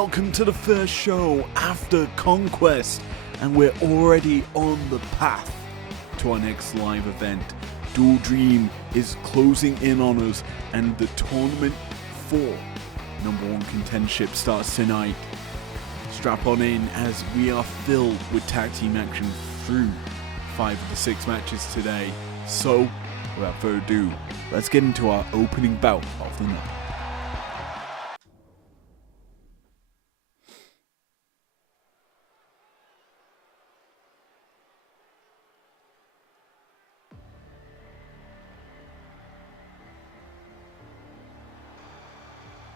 welcome to the first show after Conquest, and we're already on the path to our next live event. Dual Dream is closing in on us, and the tournament for #1 contendership starts tonight. Strap on in as we are filled with tag team action through 5 of the 6 matches today. So, without further ado, let's get into our opening bout of the night.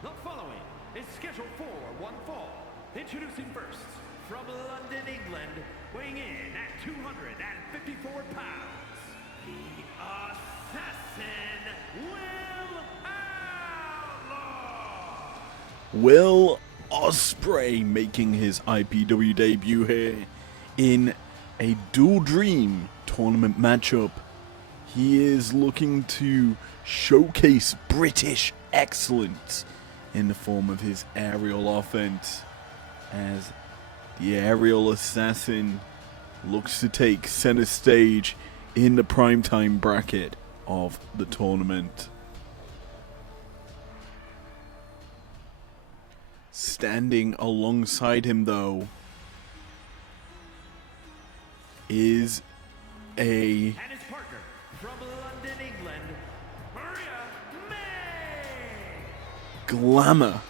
The following is scheduled for one fall. Introducing first, from London, England, weighing in at 254 pounds, the Assassin, Will Ospreay making his IPW debut here in a Dual Dream tournament matchup. He is looking to showcase British excellence in the form of his aerial offense, as the aerial assassin looks to take center stage in the primetime bracket of the tournament. Standing alongside him, though, is and his partner from London, England, Maria May. Glamour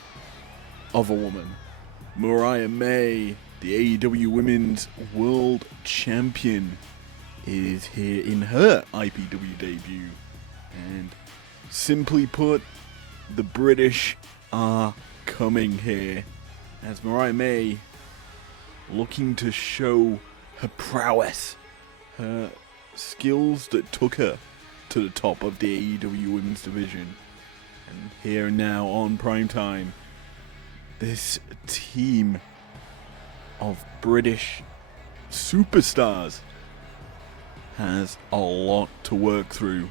of a woman. Mariah May, the AEW Women's World Champion, is here in her IPW debut. And simply put, the British are coming here, as Mariah May looking to show her prowess, her skills that took her to the top of the AEW Women's Division. And here and now on Primetime, this team of British superstars has a lot to work through,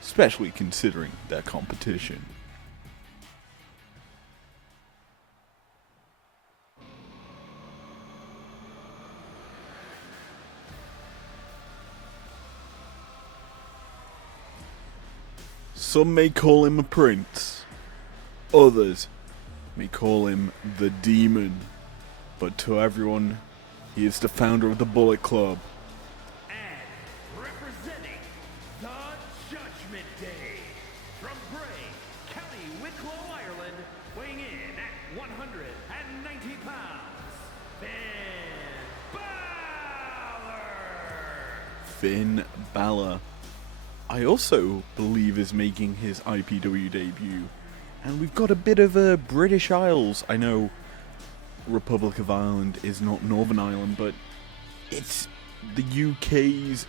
especially considering their competition. Some may call him a prince, others may call him the Demon, but to everyone, he is the founder of the Bullet Club. And representing the Judgment Day, from Bray, County Wicklow, Ireland, weighing in at 190 pounds, Finn Balor, I also believe, is making his IPW debut. And we've got a bit of a British Isles. I know Republic of Ireland is not Northern Ireland, but it's the UK's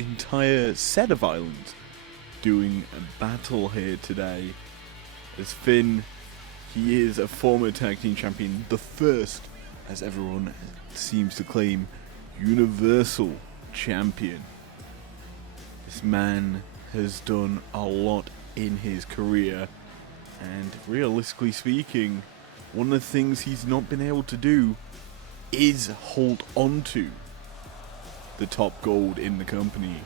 entire set of islands doing a battle here today. As Finn, he is a former tag team champion, the first, as everyone seems to claim, Universal Champion. This man has done a lot in his career, and realistically speaking, one of the things he's not been able to do is hold on to the top gold in the company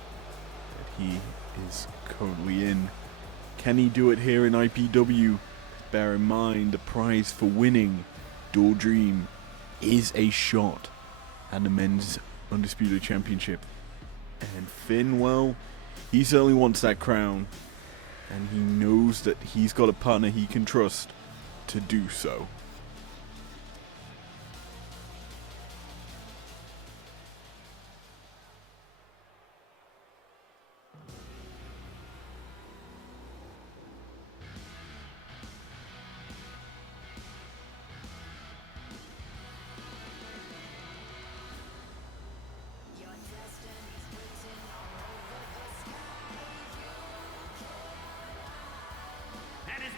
that he is currently in. Can he do it here in IPW? Bear in mind, the prize for winning Dual Dream is a shot at the Men's Undisputed Championship. And Finn, well, he certainly wants that crown, and he knows that he's got a partner he can trust to do so.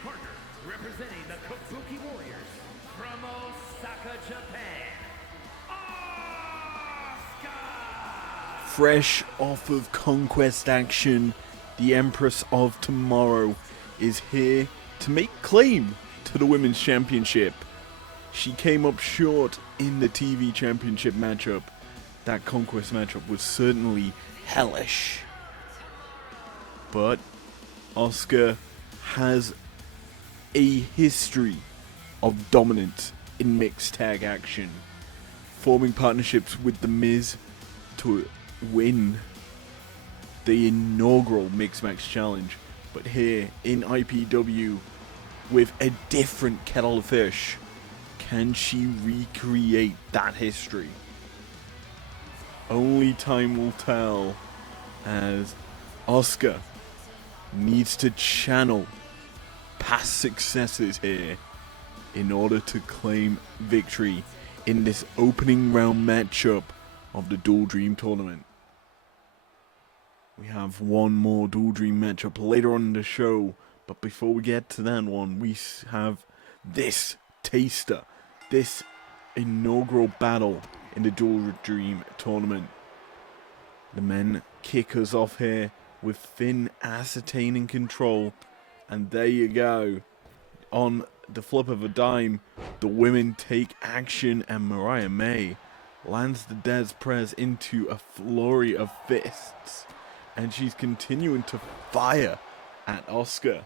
partner, representing the Kabuki Warriors from Osaka, Japan, Asuka! Fresh off of Conquest action, the Empress of Tomorrow is here to make claim to the Women's Championship. She came up short in the TV Championship matchup. That Conquest matchup was certainly hellish. But Asuka has a history of dominance in mixed tag action, forming partnerships with The Miz to win the inaugural Mixed Match Challenge. But here in IPW, with a different kettle of fish, can she recreate that history? Only time will tell, as Asuka needs to channel past successes here in order to claim victory in this opening round matchup of the Dual Dream Tournament. We have one more Dual Dream matchup later on in the show, but before we get to that one, we have this taster, this inaugural battle in the Dual Dream Tournament. The men kick us off here with Finn ascertaining control, and there you go. On the flip of a dime, the women take action, and Mariah May lands the Des Prez into a flurry of fists, and she's continuing to fire at Asuka.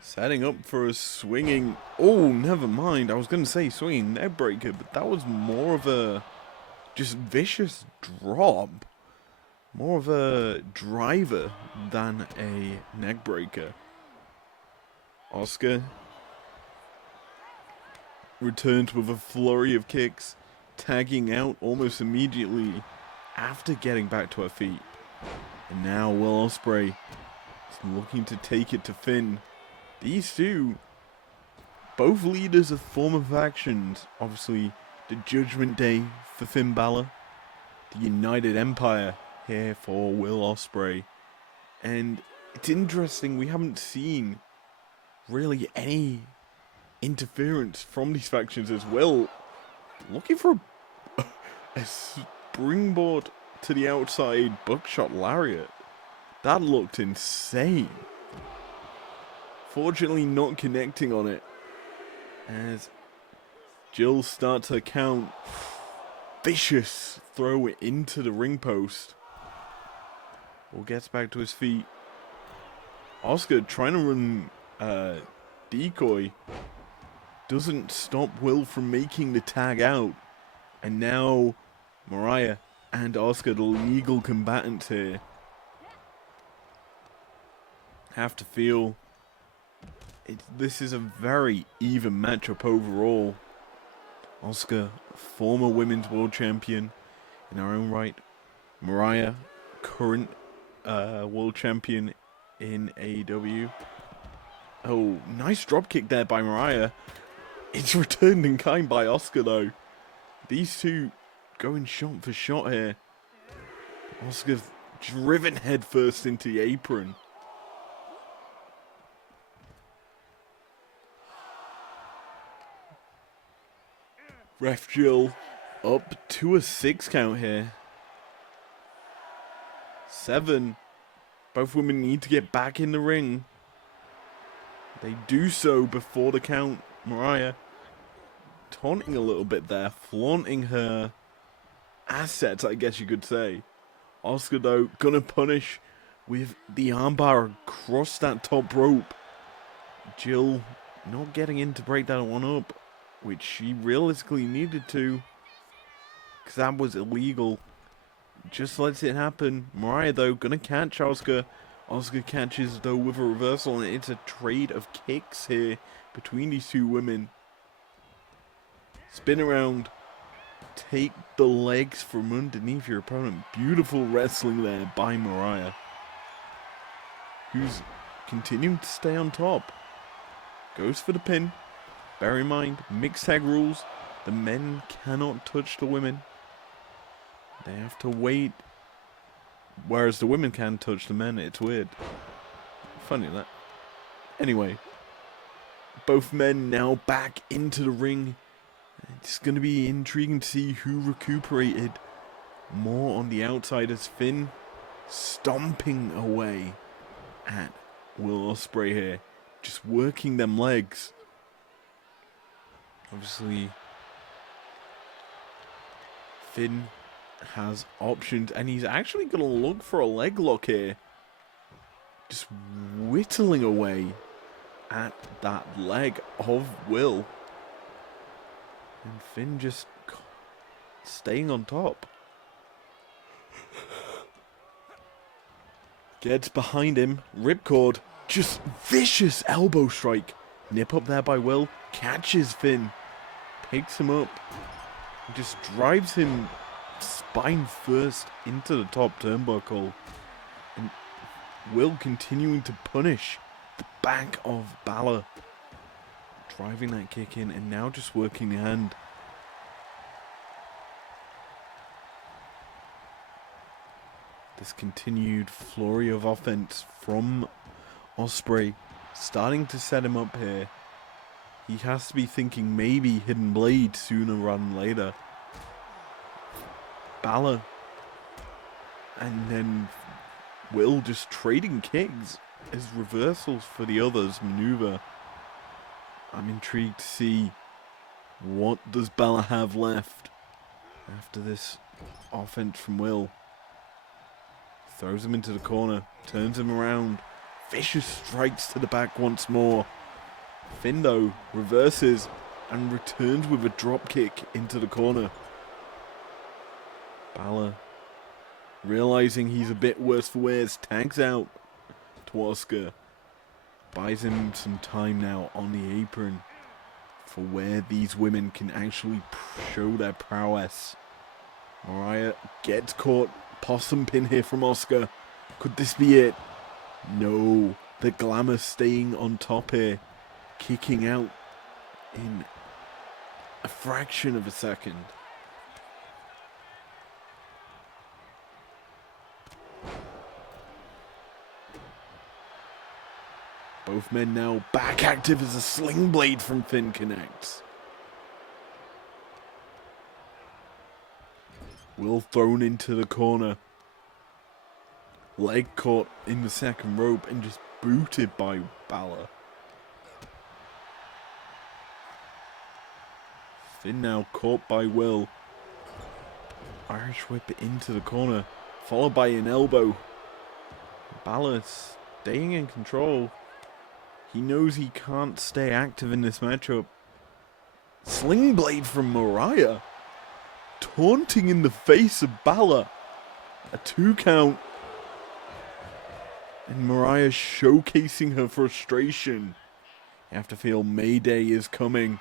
Setting up for a swinging... Oh, never mind. I was going to say swinging neckbreaker, but that was more of a just vicious drop. More of a driver than a neckbreaker. Asuka returns with a flurry of kicks, tagging out almost immediately after getting back to her feet. And now Will Ospreay is looking to take it to Finn. These two, both leaders of former factions, obviously the Judgment Day for Finn Balor, the United Empire here for Will Ospreay. And it's interesting, we haven't seen really any interference from these factions as well. Looking for a springboard to the outside buckshot lariat. That looked insane. Fortunately not connecting on it, as Jill starts her count. Vicious throw into the ring post. Will gets back to his feet. Asuka trying to run decoy. Doesn't stop Will from making the tag out. And now Mariah and Asuka, the legal combatants here, have to feel this is a very even matchup overall. Asuka, former women's world champion in her own right. Mariah, current world champion in AEW. Oh, nice dropkick there by Mariah. It's returned in kind by Asuka though. These two going shot for shot here. Asuka driven headfirst into the apron. Ref Jill up to a 6 count here. 7. Both women need to get back in the ring. They do so before the count. Mariah taunting a little bit there, flaunting her assets, I guess you could say. Asuka though gonna punish with the armbar across that top rope. Jill not getting in to break that one up, which she realistically needed to, because that was illegal. Just lets it happen. Mariah though gonna catch Asuka. Asuka catches though with a reversal, and it's a trade of kicks here between these two women. Spin around. Take the legs from underneath your opponent. Beautiful wrestling there by Mariah, who's continuing to stay on top. Goes for the pin. Bear in mind, mixed tag rules. The men cannot touch the women. They have to wait. Whereas the women can touch the men. It's weird. Funny that. Anyway. Both men now back into the ring. It's going to be intriguing to see who recuperated more on the outside, as Finn stomping away at Will Ospreay here. Just working them legs. Obviously, Finn has options, and he's actually going to look for a leg lock here. Just whittling away at that leg of Will. And Finn just staying on top. Gets behind him. Ripcord. Just vicious elbow strike. Nip up there by Will. Catches Finn. Picks him up. And just drives him spine first into the top turnbuckle. And Will continuing to punish the back of Balor. Driving that kick in and now just working the hand. This continued flurry of offense from Ospreay starting to set him up here. He has to be thinking maybe Hidden Blade sooner rather than later. Balor. And then Will just trading kicks as reversals for the others maneuver. I'm intrigued to see what does Balor have left after this offense from Will. Throws him into the corner, turns him around, vicious strikes to the back once more. Finn though reverses and returns with a drop kick into the corner. Balor, realizing he's a bit worse for wear, tags out to Oscar. Buys him some time now on the apron for where these women can actually show their prowess. Mariah gets caught. Possum pin here from Oscar. Could this be it? No. The Glamour staying on top here. Kicking out in a fraction of a second. Both men now back active as a sling blade from Finn connects. Will thrown into the corner. Leg caught in the second rope and just booted by Balor. Finn now caught by Will. Irish whip into the corner, followed by an elbow. Balor staying in control. He knows he can't stay active in this matchup. Sling blade from Mariah. Taunting in the face of Balor. A 2 count. And Mariah showcasing her frustration. You have to feel Mayday is coming.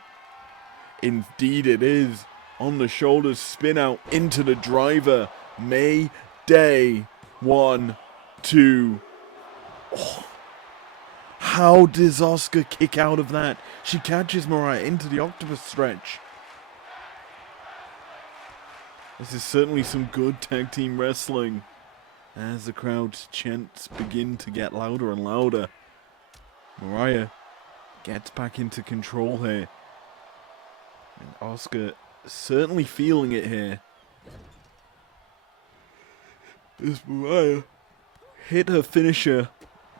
Indeed it is. On the shoulders, spin out into the driver. Mayday. 1, 2. Oh. How does Oscar kick out of that? She catches Mariah into the octopus stretch. This is certainly some good tag team wrestling. As the crowd's chants begin to get louder and louder. Mariah gets back into control here. And Oscar certainly feeling it here. As Mariah hit her finisher,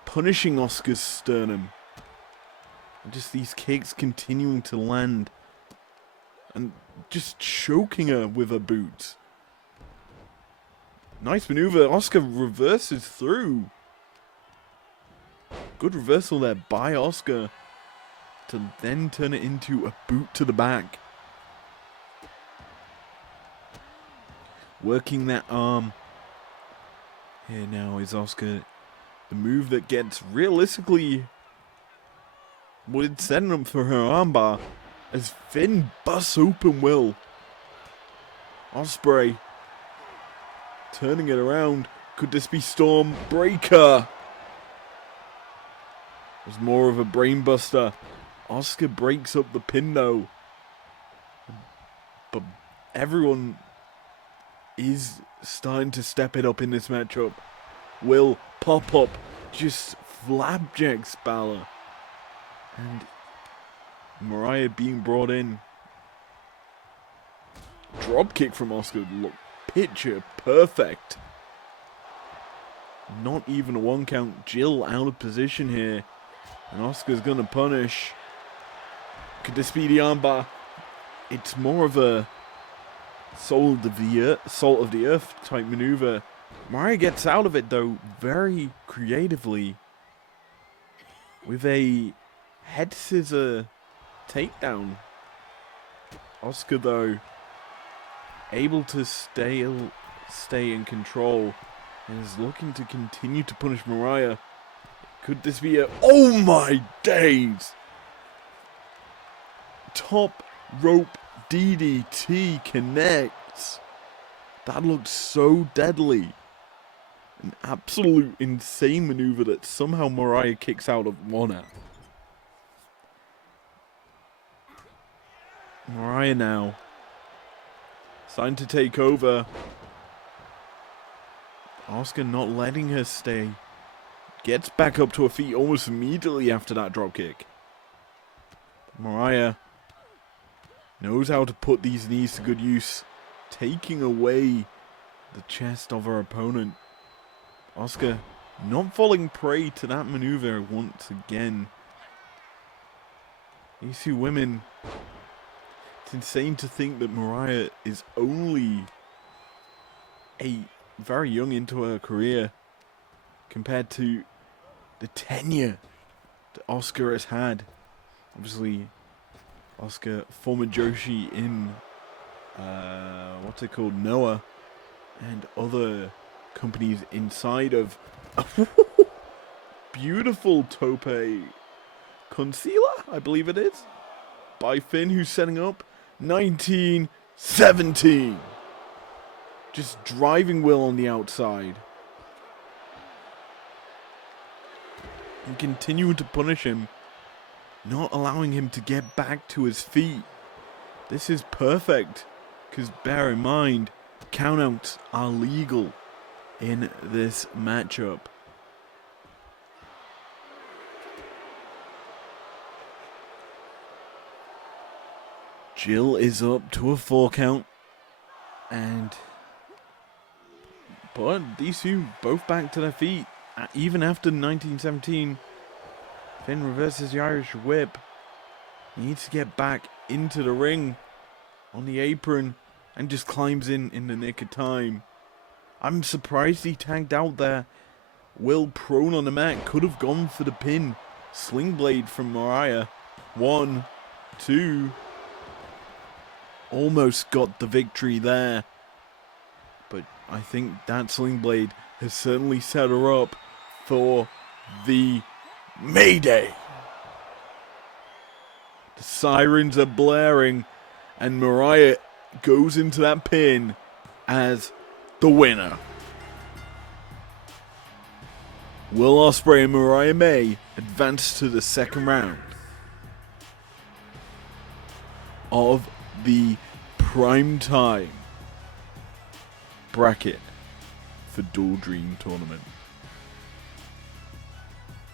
punishing Oscar's sternum. And just these kicks continuing to land. And just choking her with her boots. Nice maneuver. Oscar reverses through. Good reversal there by Oscar. To then turn it into a boot to the back. Working that arm. Here now is Oscar. The move that gets realistically would set up for her armbar. As Finn busts open Will. Ospreay turning it around. Could this be Stormbreaker? It was more of a brainbuster. Oscar breaks up the pin though. But everyone is starting to step it up in this matchup. Will pop up. Just flapjacks Balor. And Mariah being brought in. Drop kick from Oscar. Look, picture perfect. Not even a 1 count. Jill out of position here. And Asuka's going to punish. Could this be the armbar? It's more of a salt of the earth type maneuver. Mariah gets out of it though very creatively with a head scissor takedown. Asuka though able to stay in control and is looking to continue to punish Mariah. Could this be a... Oh my days! Top rope DDT connects. That looked so deadly. An absolute insane maneuver that somehow Mariah kicks out of 1 at. Mariah now. Starting to take over. Asuka not letting her stay. Gets back up to her feet almost immediately after that dropkick. Mariah knows how to put these knees to good use, taking away the chest of her opponent. Asuka not falling prey to that maneuver once again. These two women, it's insane to think that Mariah is only very young into her career compared to the tenure that Asuka has had. Obviously, Asuka, former Joshi in, Noah, and other companies inside of beautiful tope concealer, I believe it is, by Finn, who's setting up 1917. Just driving Will on the outside. And continuing to punish him, not allowing him to get back to his feet. This is perfect, because bear in mind, countouts are legal in this matchup. Jill is up to a 4 count, but these two both back to their feet. Even after 1917, Finn reverses the Irish whip. He needs to get back into the ring on the apron and just climbs in the nick of time. I'm surprised he tagged out there. Will prone on the mat, could have gone for the pin. Sling blade from Mariah. 1, 2. Almost got the victory there. But I think that sling blade has certainly set her up for the Mayday. The sirens are blaring, and Mariah goes into that pin as the winner. Will Ospreay and Mariah May advance to the second round of the Primetime bracket for Dual Dream Tournament.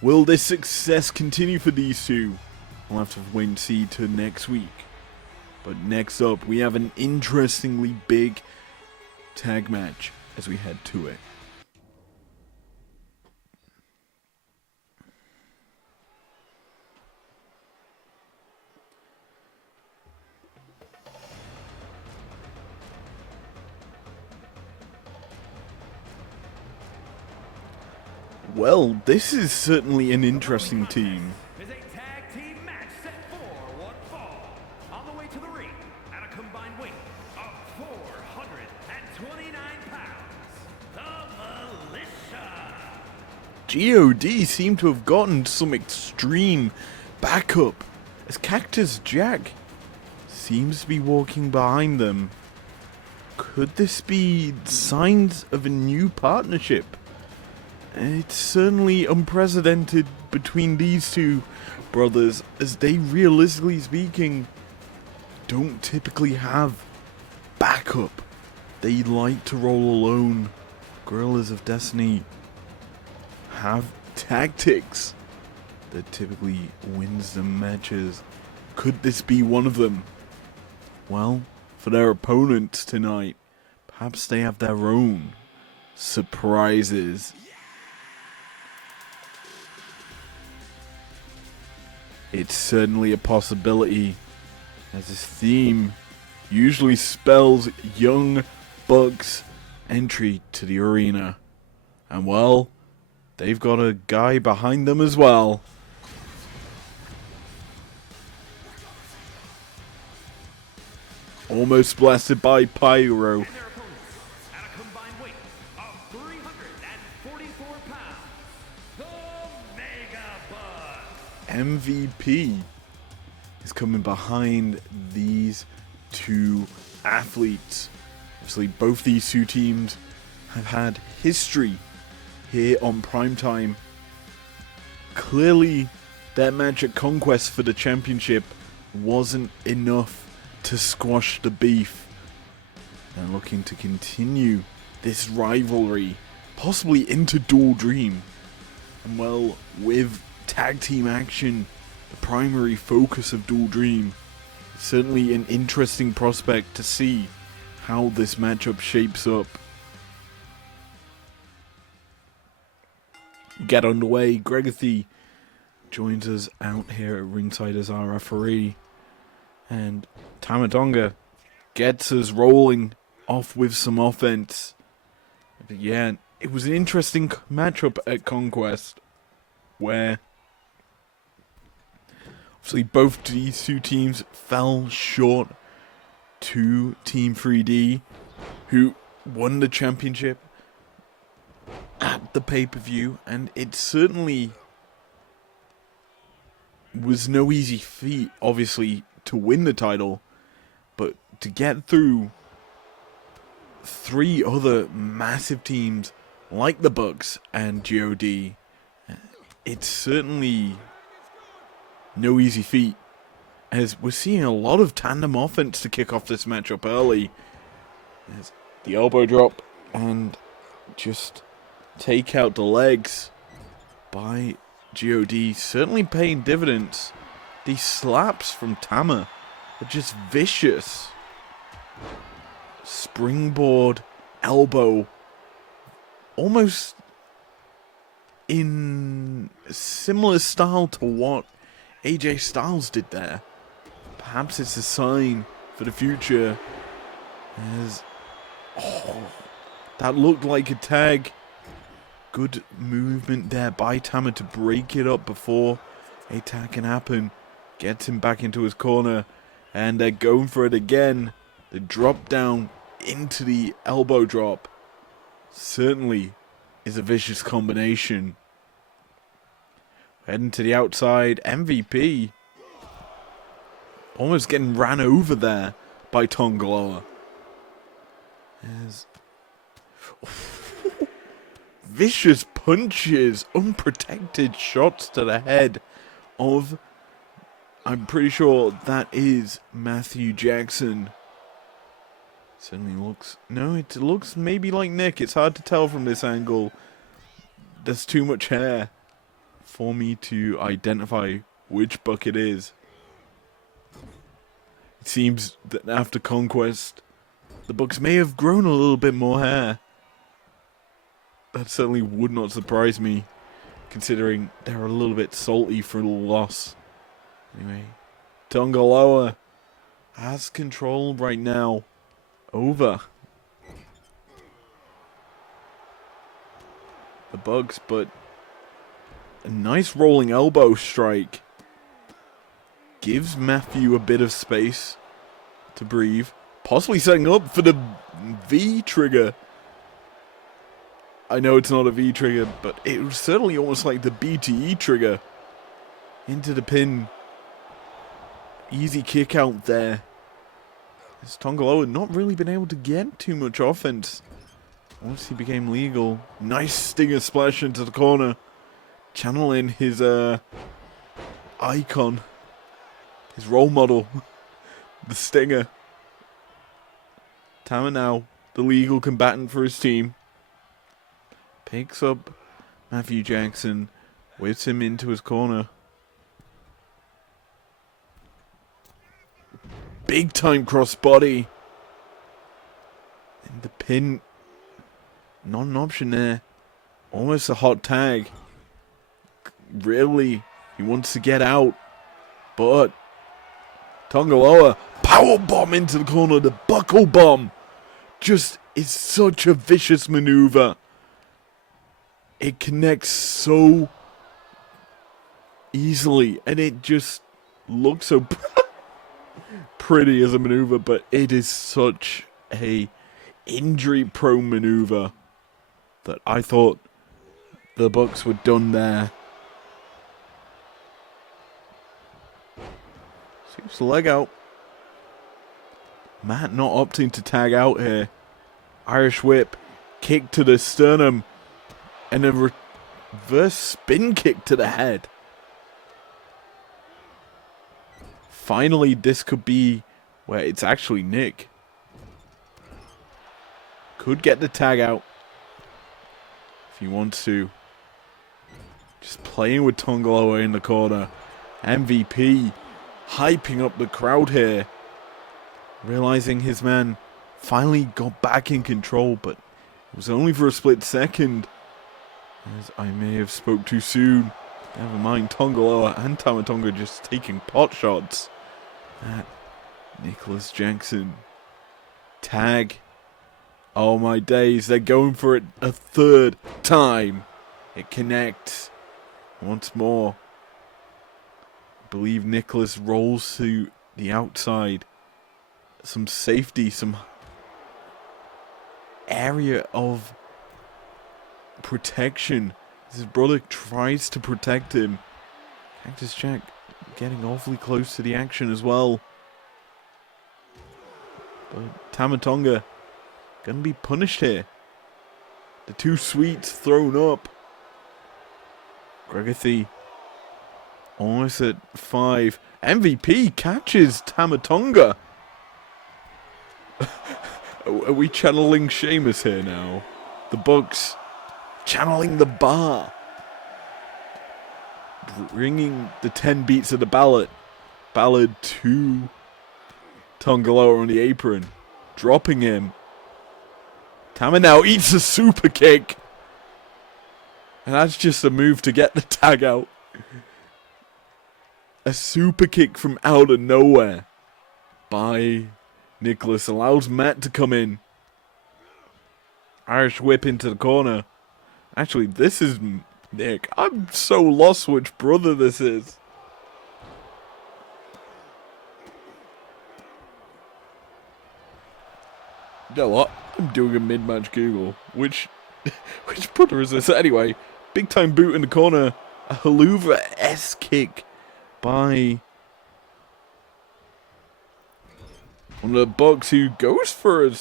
Will this success continue for these two? We'll have to wait and see till next week. But next up, we have an interestingly big tag match as we head to it. Well, this is certainly an interesting team. Is a tag team match set for 1 fall. On the way to the ring at a combined weight of 429 pounds, the Militia. GOD seem to have gotten some extreme backup as Cactus Jack seems to be walking behind them. Could this be signs of a new partnership? It's certainly unprecedented between these two brothers, as they, realistically speaking, don't typically have backup. They like to roll alone. Gorillas of Destiny have tactics that typically wins them matches. Could this be one of them? Well, for their opponents tonight, perhaps they have their own surprises It's certainly a possibility, as this theme usually spells young bucks entry to the arena. And well, they've got a guy behind them as well. Almost blasted by Pyro. And their opponents, at a combined weight of 344 pounds, the Mega Bucks. MVP is coming behind these two athletes. Obviously, both these two teams have had history here on Primetime. Clearly, that match at Conquest for the championship wasn't enough to squash the beef. They're looking to continue this rivalry, possibly into Dual Dream. And well, with tag team action, the primary focus of Dual Dream, certainly an interesting prospect to see how this matchup shapes up. Get underway. Gregathy joins us out here at ringside as our referee. And Tamadonga gets us rolling off with some offense. But yeah, it was an interesting matchup at Conquest, where obviously both these two teams fell short to Team 3D, who won the championship at the pay-per-view, and it certainly was no easy feat, obviously, to win the title, but to get through three other massive teams like the Bucks and GOD, it's certainly no easy feat, as we're seeing a lot of tandem offense to kick off this matchup early. There's the elbow drop and just take out the legs by GOD, certainly paying dividends. These slaps from Tama are just vicious. Springboard elbow, almost in similar style to what AJ Styles did there. Perhaps it's a sign for the future, as that looked like a tag. Good movement there by Tama to break it up before a tag can happen. Gets him back into his corner, and they're going for it again. The drop down into the elbow drop certainly is a vicious combination. Heading to the outside, MVP almost getting ran over there by Tongaloa. There's vicious punches, unprotected shots to the head of, I'm pretty sure that is Matthew Jackson. Certainly looks, no, it looks maybe like Nick. It's hard to tell from this angle. There's too much hair for me to identify which Buck it is. It seems that after Conquest, the Bucks may have grown a little bit more hair. That certainly would not surprise me, considering they're a little bit salty for the loss. Anyway, Tongaloa has control right now over the Bucks, but a nice rolling elbow strike gives Matthew a bit of space to breathe, possibly setting up for the V trigger. I know it's not a V trigger, but it was certainly almost like the BTE trigger into the pin. Easy kick out there. As Tongaloa not really been able to get too much offense once he became legal. Nice stinger splash into the corner, channeling his icon, his role model, the Stinger. Tama now, the legal combatant for his team, picks up Matthew Jackson, whips him into his corner. Big time crossbody. And the pin, not an option there. Almost a hot tag. Really, he wants to get out. But Tongaloa, power bomb into the corner, the buckle bomb. Just is such a vicious maneuver. It connects so easily, and it just looks so pretty as a maneuver, but it is such a injury-prone maneuver that I thought the Bucks were done there. Sweeps the leg out. Matt not opting to tag out here. Irish whip, kick to the sternum, and a reverse spin kick to the head. Finally, this could be where it's actually Nick. Could get the tag out if he wants to. Just playing with Tongaloa in the corner. MVP hyping up the crowd here. Realizing his man finally got back in control, but it was only for a split second. As I may have spoke too soon. Never mind, Tongaloa and Tama Tonga just taking pot shots at Nicholas Jackson. Tag. Oh my days, they're going for it a third time. It connects once more. I believe Nicholas rolls to the outside. Some safety, some area of protection. His brother tries to protect him. Cactus Jack getting awfully close to the action as well. But Tama Tonga gonna be punished here. The two sweets thrown up. Gregathy almost at 5. MVP catches Tama Tonga. Are we channeling Sheamus here now? The Bucks channeling the Bar. Bringing the 10 beats of the ballad to Tongaloa on the apron. Dropping him. Tama now eats a super kick. And that's just a move to get the tag out. A super kick from out of nowhere by Nicholas allows Matt to come in. Irish whip into the corner. Actually, this is Nick. I'm so lost which brother this is. You know what? I'm doing a mid-match Google. Which brother is this? Anyway, big time boot in the corner. A Haluva-esque kick by one of the Bucks who goes for a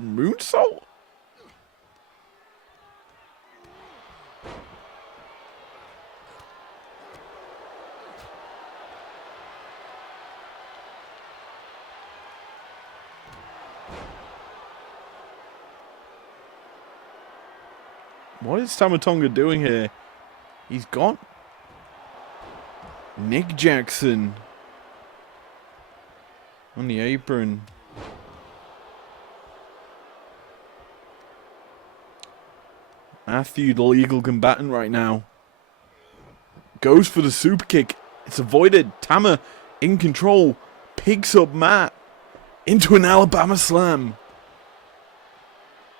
moonsault. What is Tama Tonga doing here? He's gone. Nick Jackson on the apron. Matthew, the legal combatant right now, goes for the super kick. It's avoided. Tama in control. Picks up Matt into an Alabama slam.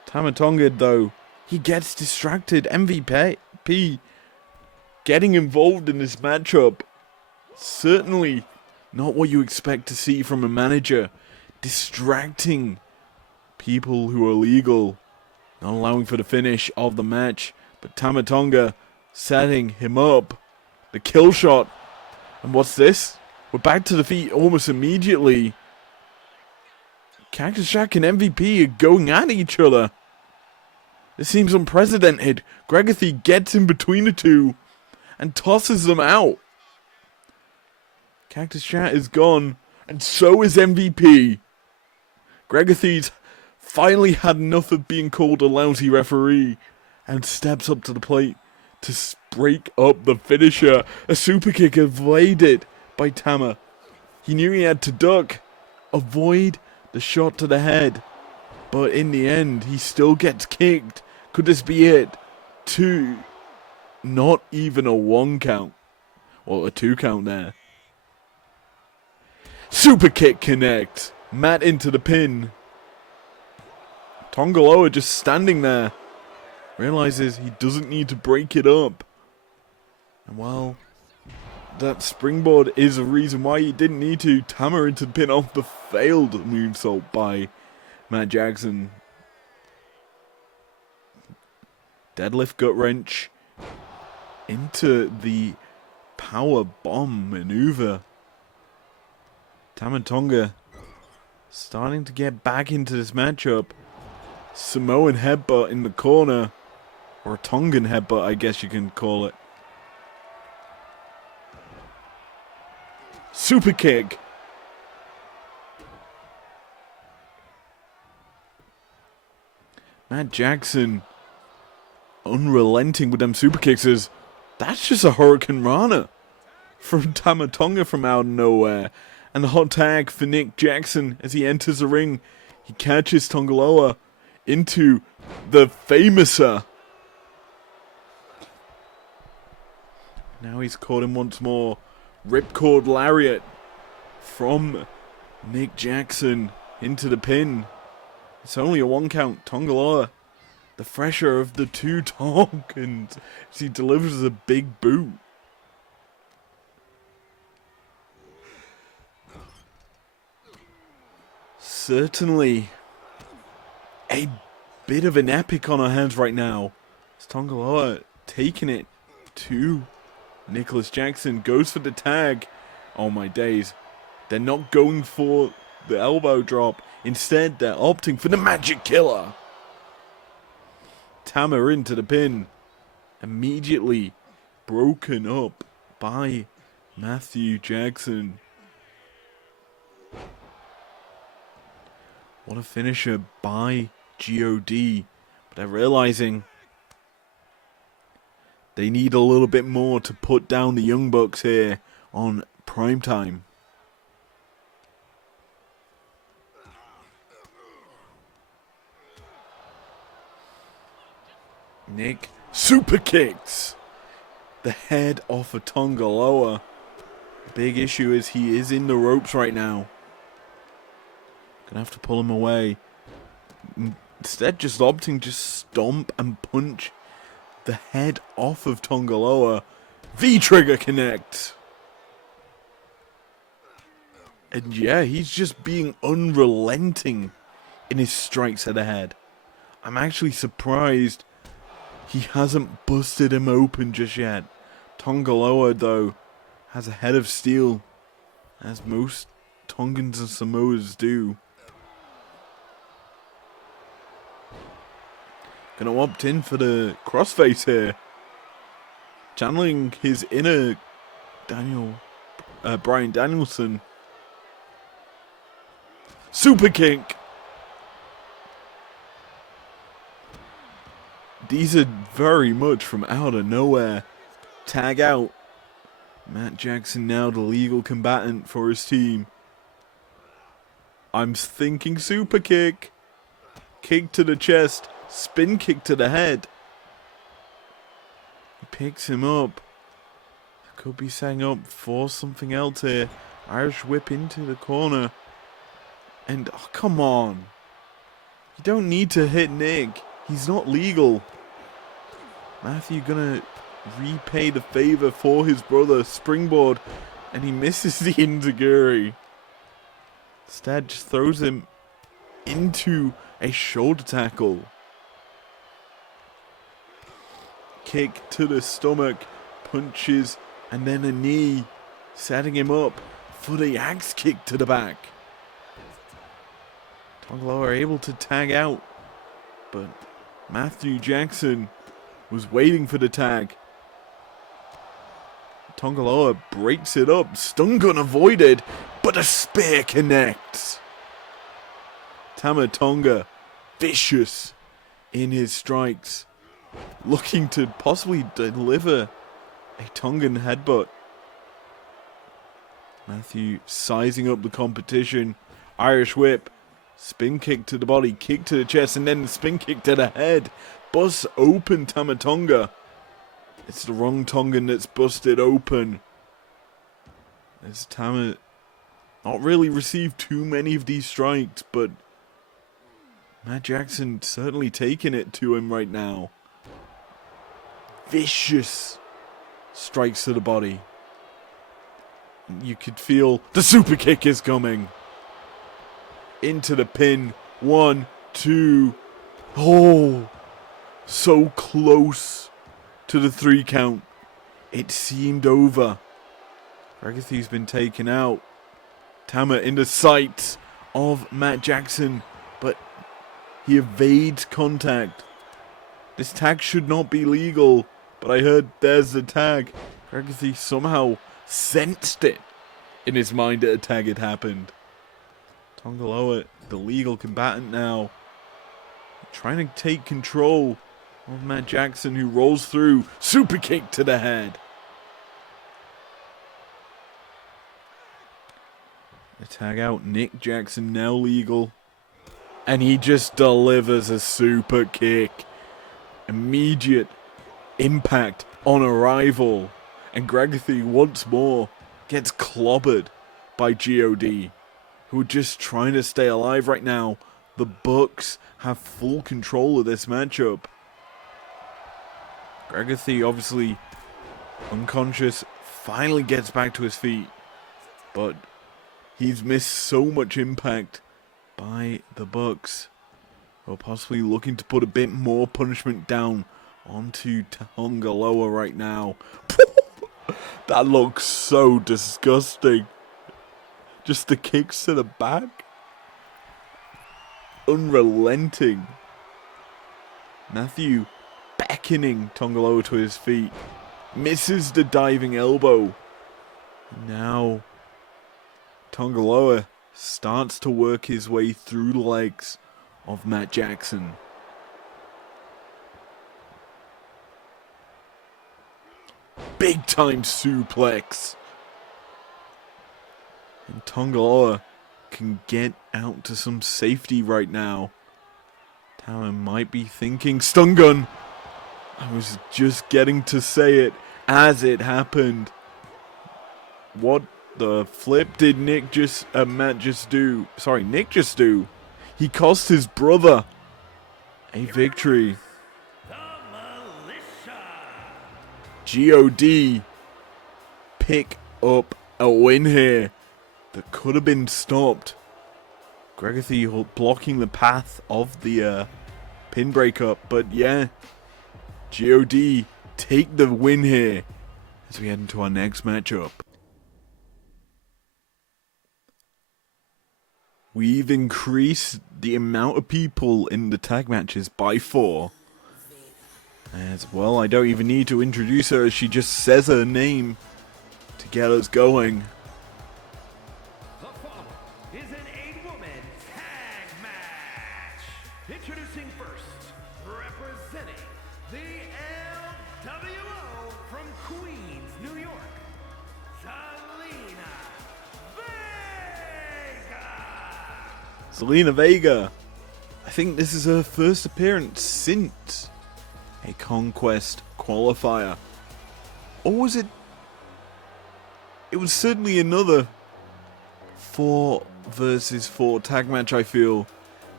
Tama Tonga, though, he gets distracted. MVP getting involved in this matchup. Certainly not what you expect to see from a manager. Distracting people who are legal. Not allowing for the finish of the match. But Tama Tonga setting him up. The kill shot. And what's this? We're back to the feet almost immediately. Cactus Jack and MVP are going at each other. This seems unprecedented. Gregathy gets in between the two and tosses them out. Cactus Jack is gone, and so is MVP. Gregathy's finally had enough of being called a lousy referee and steps up to the plate to break up the finisher. A super kick avoided by Tama. He knew he had to duck, avoid the shot to the head. But in the end, he still gets kicked. Could this be it? 2. Not even a 1 count. Or a 2 count there. Super kick connect. Matt into the pin. Tongaloa just standing there. Realizes he doesn't need to break it up. And well, that springboard is a reason why he didn't need to. Tama into the pin off the failed moonsault by Matt Jackson. Deadlift gut wrench into the power bomb maneuver. Tama Tonga starting to get back into this matchup. Samoan headbutt in the corner. Or a Tongan headbutt, I guess you can call it. Super kick. Matt Jackson unrelenting with them super kicks. That's just a Hurricane Rana from Tama Tonga from out of nowhere. And the hot tag for Nick Jackson as he enters the ring. He catches Tongaloa into the famouser. Now he's caught him once more. Ripcord lariat from Nick Jackson into the pin. It's only a 1 count. Tongaloa, the fresher of the two Tongans, as he delivers a big boot. Certainly a bit of an epic on our hands right now. It's Tongaloa taking it to Nicholas Jackson. Goes for the tag. Oh my days. They're not going for the elbow drop. Instead, they're opting for the Magic Killer. Tama into the pin. Immediately broken up by Matthew Jackson. What a finisher by God. But they're realizing they need a little bit more to put down the Young Bucks here on Primetime. Nick super kicks the head off of Tongaloa. Big issue is he is in the ropes right now. Gonna have to pull him away. Instead, just opting to stomp and punch the head off of Tongaloa. V-trigger connect. And yeah, he's just being unrelenting in his strikes at the head. I'm actually surprised he hasn't busted him open just yet. Tongaloa, though, has a head of steel, as most Tongans and Samoas do. Gonna opt in for the crossface here. Channeling his inner Bryan Danielson. Super kick. These are very much from out of nowhere. Tag out. Matt Jackson now the legal combatant for his team. I'm thinking super kick. Kick to the chest. Spin kick to the head. He picks him up. Could be setting up for something else here. Irish whip into the corner. And, oh, come on. You don't need to hit Nick. He's not legal. Matthew gonna repay the favor for his brother. Springboard. And he misses the enziguri. Instead, just throws him into a shoulder tackle. Kick to the stomach. Punches. And then a knee. Setting him up for the axe kick to the back. Tongaloa are able to tag out. But Matthew Jackson was waiting for the tag. Tongaloa breaks it up. Stun gun avoided. But a spear connects. Tama Tonga, vicious in his strikes. Looking to possibly deliver a Tongan headbutt. Matthew sizing up the competition. Irish whip. Spin kick to the body, kick to the chest, and then the spin kick to the head. Busts open Tama Tonga. It's the wrong Tongan that's busted open. As Tama not really received too many of these strikes, but Matt Jackson certainly taking it to him right now. Vicious strikes to the body. You could feel the super kick is coming. Into the pin. 1, 2. Oh, so close to the 3 count. It seemed over. Gregathy's been taken out. Tama in the sights of Matt Jackson, but he evades contact. This tag should not be legal, but I heard there's the tag. Gregathy somehow sensed it in his mind that a tag had happened. Tongaloa, the legal combatant now, trying to take control of Matt Jackson, who rolls through. Super kick to the head. The tag out. Nick Jackson now legal. And he just delivers a super kick. Immediate impact on arrival. And Gregathy once more gets clobbered by God, who are just trying to stay alive right now. The Bucks have full control of this matchup. Gregathy, obviously unconscious, finally gets back to his feet. But he's missed so much impact by the Bucks, who are possibly looking to put a bit more punishment down onto Tongaloa right now. That looks so disgusting. Just the kicks to the back. Unrelenting. Matthew beckoning Tongaloa to his feet. Misses the diving elbow. Now Tongaloa starts to work his way through the legs of Matt Jackson. Big time suplex. And Tongaloa can get out to some safety right now. Tower might be thinking stun gun. I was just getting to say it as it happened. What the flip did Matt just do? Sorry, Nick just do. He cost his brother a victory. God pick up a win here that could have been stopped. Gregathy blocking the path of the pin breakup, but yeah, God take the win here as we head into our next matchup. We've increased the amount of people in the tag matches by 4. As well, I don't even need to introduce her, as she just says her name to get us going. The following is an 8-woman tag match. Introducing first, representing the LWO from Queens, New York, Zelina Vega. I think this is her first appearance since a Conquest qualifier. Or was it? It was certainly another 4 versus 4 tag match, I feel.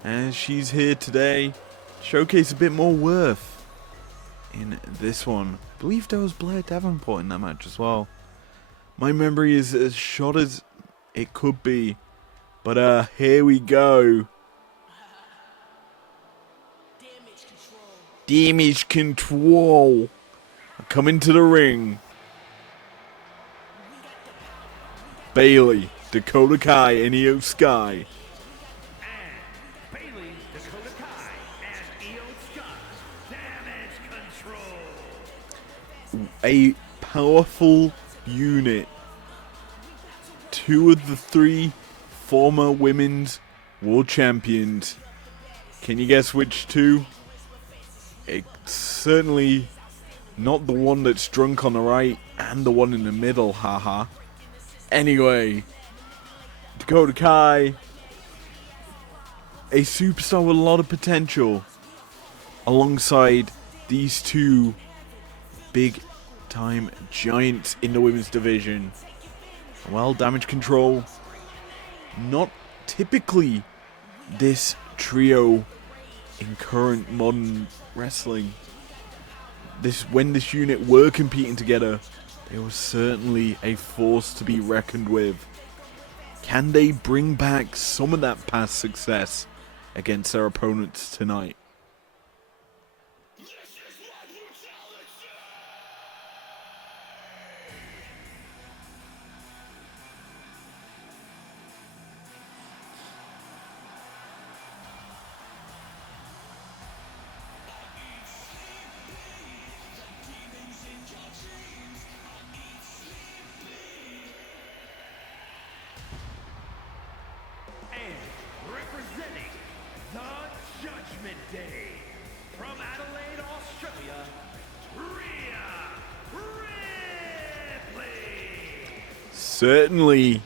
And she's here today. Showcase a bit more worth in this one. I believe there was Blair Davenport in that match as well. My memory is as short as it could be. But here we go. Damage control. Coming to the ring. Bailey, Dakota Kai, and Io Sky. and Bailey, Dakota Kai, and Io Sky. Damage control. A powerful unit. 2 of the 3 former women's world champions. Can you guess which 2? It's certainly not the one that's drunk on the right and the one in the middle, haha. Anyway, Dakota Kai, a superstar with a lot of potential, alongside these 2 big time giants in the women's division. Well, Damage Control not typically this trio in current modern wrestling. When this unit were competing together, they were certainly a force to be reckoned with. Can they bring back some of that past success against their opponents tonight? Representing the Judgment Day, from Adelaide, Australia, Rhea Ripley. Certainly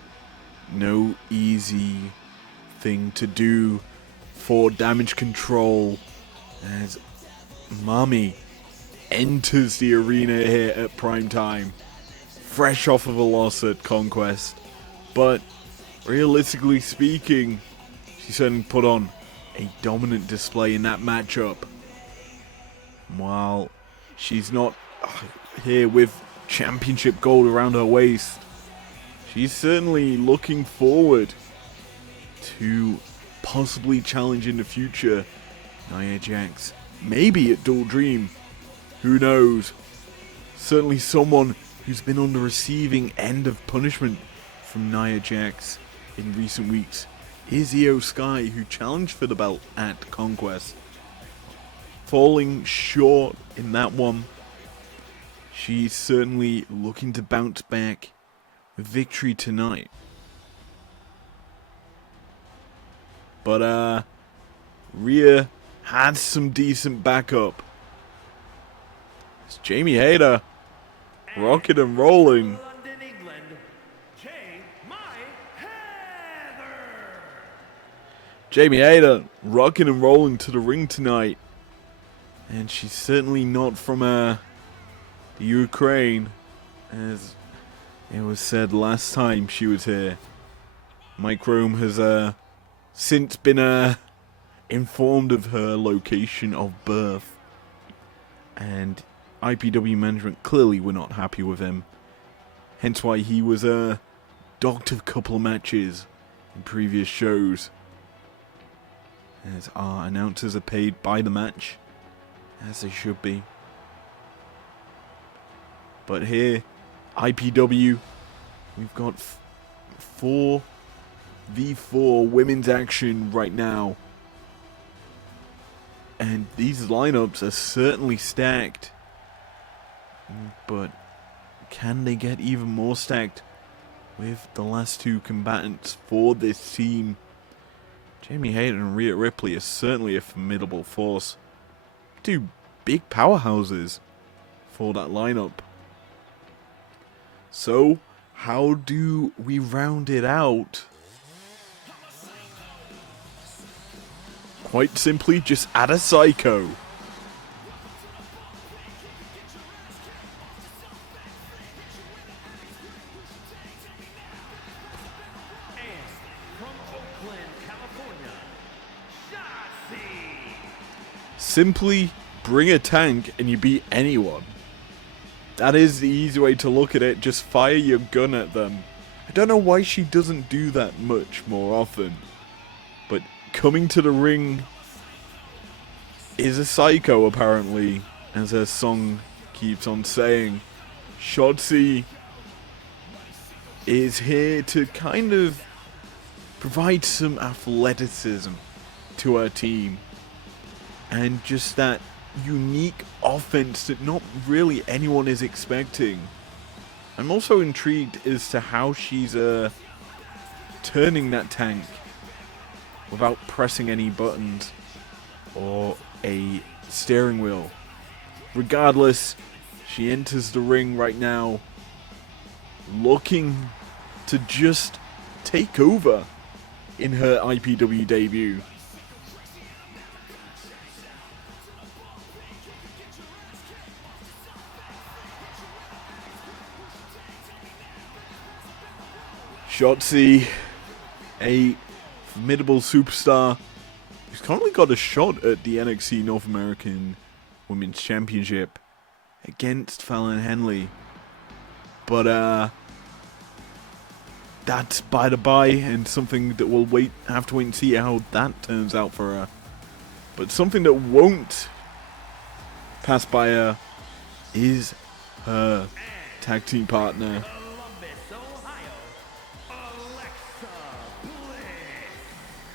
no easy thing to do for Damage Control as Mommy enters the arena here at Primetime, fresh off of a loss at Conquest. But realistically speaking, she certainly put on a dominant display in that matchup. While she's not here with championship gold around her waist, she's certainly looking forward to possibly challenge in the future Nia Jax. Maybe at Dual Dream. Who knows? Certainly someone who's been on the receiving end of punishment from Nia Jax in recent weeks is Io Sky, who challenged for the belt at Conquest. Falling short in that one. She's certainly looking to bounce back with victory tonight. But Rhea had some decent backup. It's Jamie Hayter rocking and rolling. London, England, Heather. Jamie Hayter rocking and rolling to the ring tonight. And she's certainly not from the Ukraine, as it was said last time she was here. Mike Rome has since been informed of her location of birth. And IPW management clearly were not happy with him. Hence why he was docked a couple of matches in previous shows. As our announcers are paid by the match, as they should be. But here, IPW, we've got 4v4 women's action right now. And these lineups are certainly stacked. But can they get even more stacked with the last two combatants for this team? Jamie Hayter and Rhea Ripley are certainly a formidable force. Two big powerhouses for that lineup. So, how do we round it out? Quite simply, just add a Psycho. And from Oakland, California, Shotzi. Simply bring a tank and you beat anyone. That is the easy way to look at it. Just fire your gun at them. I don't know why she doesn't do that much more often. But coming to the ring is a psycho, apparently, as her song keeps on saying. Shotzi is here to kind of provide some athleticism to her team. And just that unique offense that not really anyone is expecting. I'm also intrigued as to how she's turning that tank without pressing any buttons or a steering wheel. Regardless, she enters the ring right now looking to just take over in her IPW debut. Shotzi a formidable superstar who's currently got a shot at the NXT North American Women's Championship against Fallon Henley. But that's by the by, and something that we'll have to wait and see how that turns out for her. But something that won't pass by her is her tag team partner,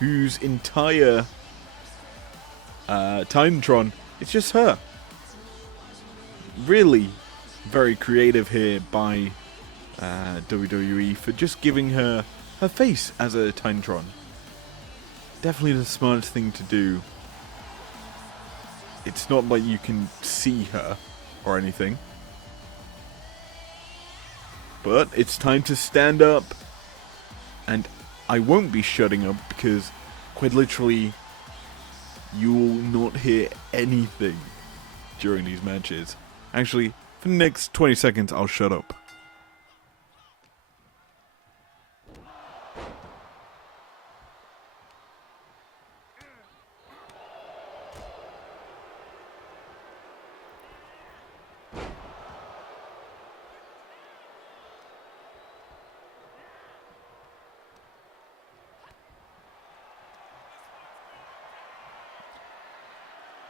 whose entire Titantron, it's just her. Really very creative here by WWE for just giving her her face as a Titantron. Definitely the smartest thing to do. It's not like you can see her or anything. But it's time to stand up. And I won't be shutting up because quite literally you will not hear anything during these matches. Actually, for the next 20 seconds I'll shut up.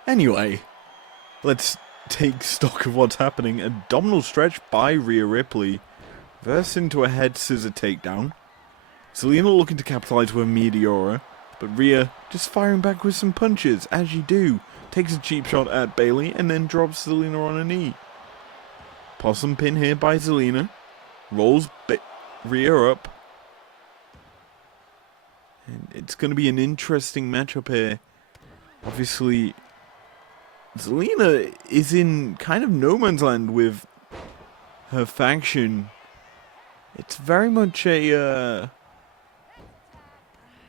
Anyway, let's take stock of what's happening. Abdominal stretch by Rhea Ripley. Verse into a head scissor takedown. Zelina looking to capitalize with Meteora, but Rhea just firing back with some punches, as you do. Takes a cheap shot at Bayley and then drops Zelina on a knee. Possum pin here by Zelina. Rolls Rhea up. And it's going to be an interesting matchup here. Obviously, Zelina is in kind of no man's land with her faction. It's very much a,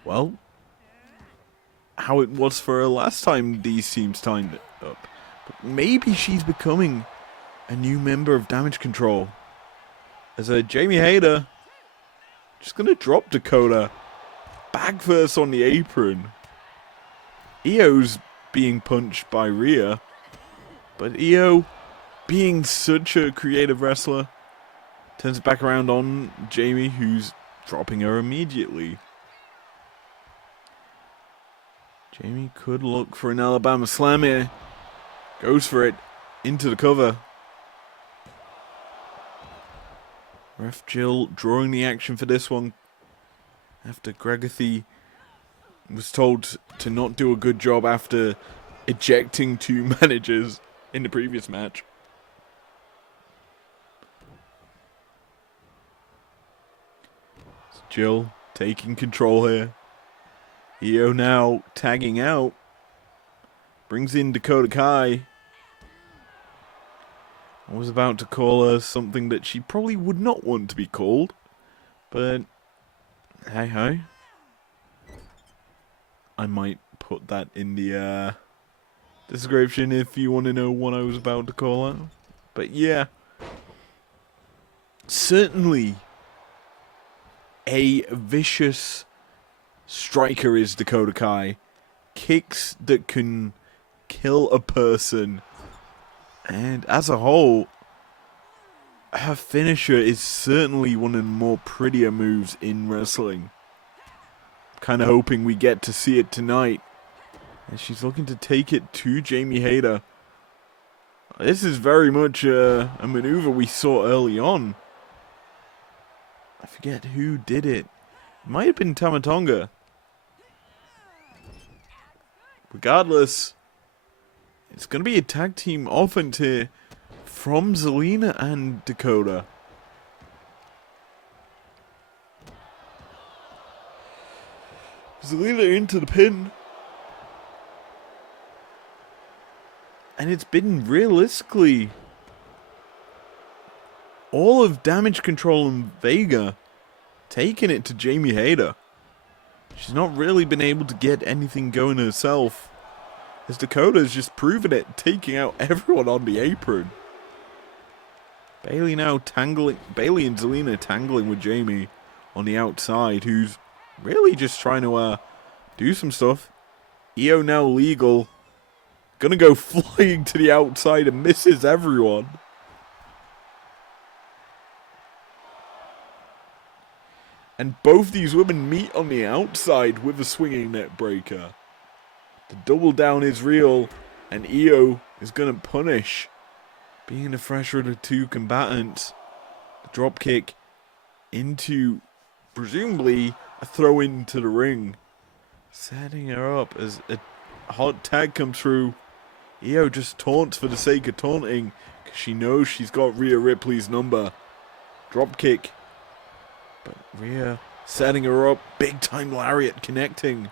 well, how it was for her last time these teams timed up. But maybe she's becoming a new member of Damage Control. As Jamie Hayter just going to drop Dakota back first on the apron. Io's being punched by Rhea, but Io, being such a creative wrestler, turns it back around on Jamie, who's dropping her immediately. Jamie could look for an Alabama slam here. Goes for it into the cover. Ref Jill drawing the action for this one after Gregathy was told to not do a good job after ejecting 2 managers in the previous match. So Jill taking control here. Io now tagging out. Brings in Dakota Kai. I was about to call her something that she probably would not want to be called. But hey ho. I might put that in the description if you want to know what I was about to call her. But yeah. Certainly a vicious striker is Dakota Kai. Kicks that can kill a person. And as a whole, her finisher is certainly one of the more prettier moves in wrestling. Kind of hoping we get to see it tonight. And she's looking to take it to Jamie Hayter. This is very much a maneuver we saw early on. I forget who did it. It might have been Tamatonga. Regardless, it's going to be a tag team offense here from Zelina and Dakota. Zelina into the pin. And it's been realistically all of Damage Control and Vega taking it to Jamie Hayter. She's not really been able to get anything going herself, as Dakota's just proven it, taking out everyone on the apron. Bayley and Zelina tangling with Jamie on the outside, who's really just trying to do some stuff. Io now legal. Gonna go flying to the outside and misses everyone. And both these women meet on the outside with a swinging net breaker. The double down is real, and Io is gonna punish. Being the fresher of the two combatants, the drop kick into presumably a throw into the ring. Setting her up as a hot tag comes through. Io just taunts for the sake of taunting because she knows she's got Rhea Ripley's number. Drop kick. But Rhea setting her up. Big time lariat connecting.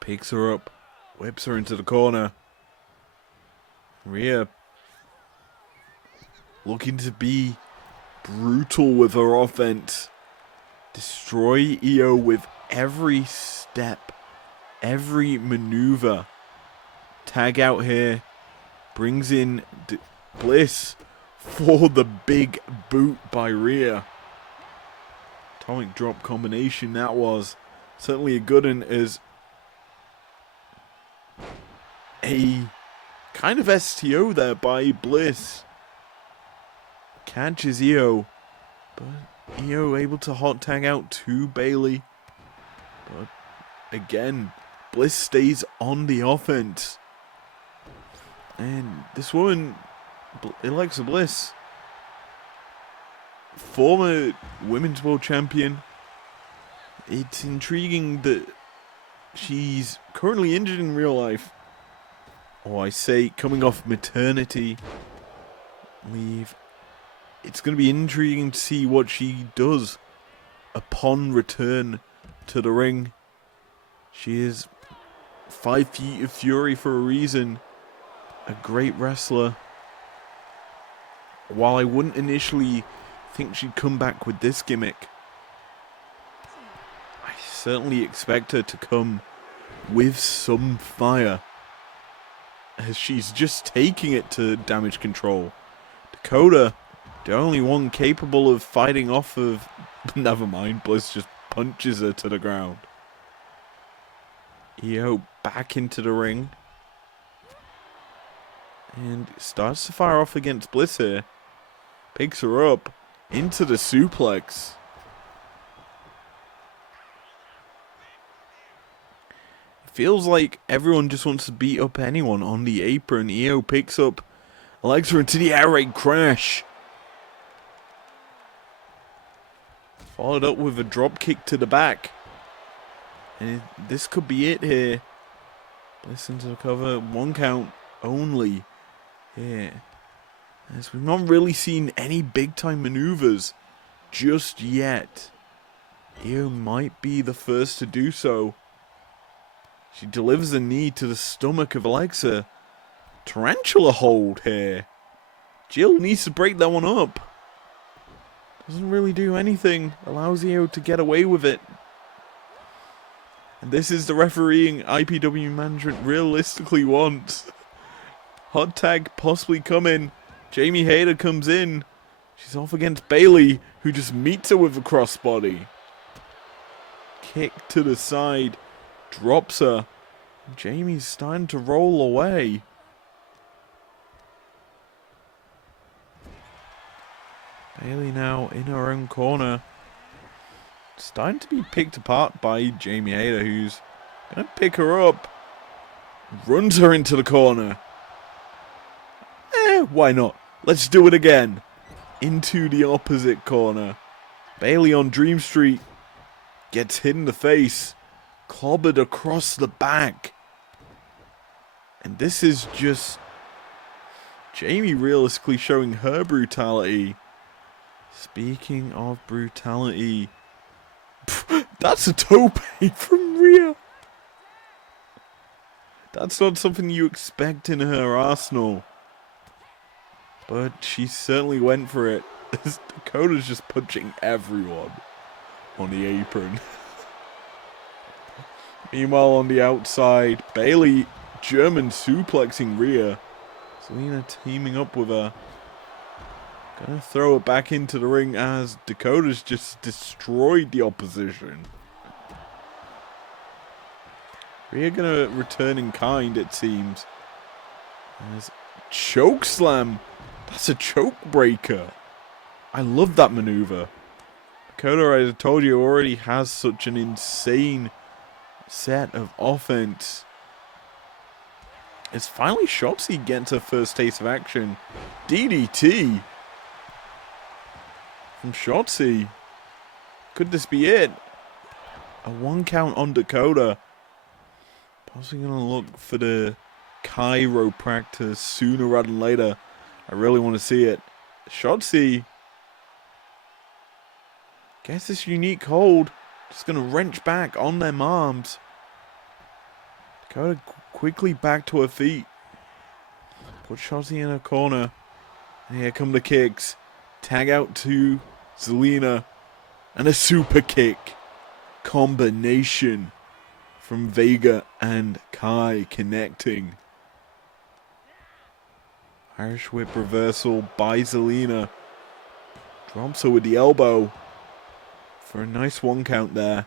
Picks her up. Whips her into the corner. Rhea looking to be brutal with her offense. Destroy Io with every step, every maneuver. Tag out here. Brings in Bliss for the big boot by Rhea. Atomic drop combination that was. Certainly a good one as a kind of STO there by Bliss. Catches Io, but Io able to hot tag out to Bayley. But again, Bliss stays on the offense. And this woman, Alexa Bliss, former Women's World Champion. It's intriguing that she's currently injured in real life. Or I say, coming off maternity leave. It's going to be intriguing to see what she does upon return to the ring. She is 5 feet of fury for a reason. A great wrestler. While I wouldn't initially think she'd come back with this gimmick, I certainly expect her to come with some fire. As she's just taking it to Damage Control. Dakota, the only one capable of fighting off of... Never mind, Bliss just punches her to the ground. Io back into the ring. And starts to fire off against Bliss here. Picks her up into the suplex. Feels like everyone just wants to beat up anyone on the apron. Io picks up Alexa into the air raid crash. Followed up with a drop kick to the back. And this could be it here. Listen to the cover. 1 count only here. As we've not really seen any big time maneuvers just yet. Io might be the first to do so. She delivers a knee to the stomach of Alexa. Tarantula hold here. Jill needs to break that one up. Doesn't really do anything. Allows Io to get away with it. And this is the refereeing IPW management realistically wants. Hot tag possibly coming. Jamie Hayter comes in. She's off against Bayley, who just meets her with a crossbody. Kick to the side. Drops her. Jamie's starting to roll away. Bayley now in her own corner. Starting to be picked apart by Jamie Hayter, who's going to pick her up. Runs her into the corner. Why not? Let's do it again. Into the opposite corner. Bayley on Dream Street. Gets hit in the face. Clobbered across the back. And this is just Jamie realistically showing her brutality. Speaking of brutality, that's a tope from Rhea. That's not something you expect in her arsenal. But she certainly went for it. Dakota's just punching everyone on the apron. Meanwhile, on the outside, Bayley German suplexing Rhea. Selena teaming up with her. Gonna throw it back into the ring as Dakota's just destroyed the opposition. Rhea gonna return in kind, it seems. There's choke slam. That's a choke breaker. I love that maneuver. Dakota, as I told you, already has such an insane set of offense. It's finally Shotzi gets her first taste of action. DDT from Shotzi. Could this be it? A 1 count on Dakota. Possibly gonna look for the chiropractor sooner rather than later. I really want to see it. Shotzi gets this unique hold. Just gonna wrench back on their arms. Dakota quickly back to her feet. Put Shotzi in her corner. And here come the kicks. Tag out to Zelina. And a super kick. Combination from Vega and Kai connecting. Irish whip reversal by Zelina. Drops her with the elbow for a nice 1 count there.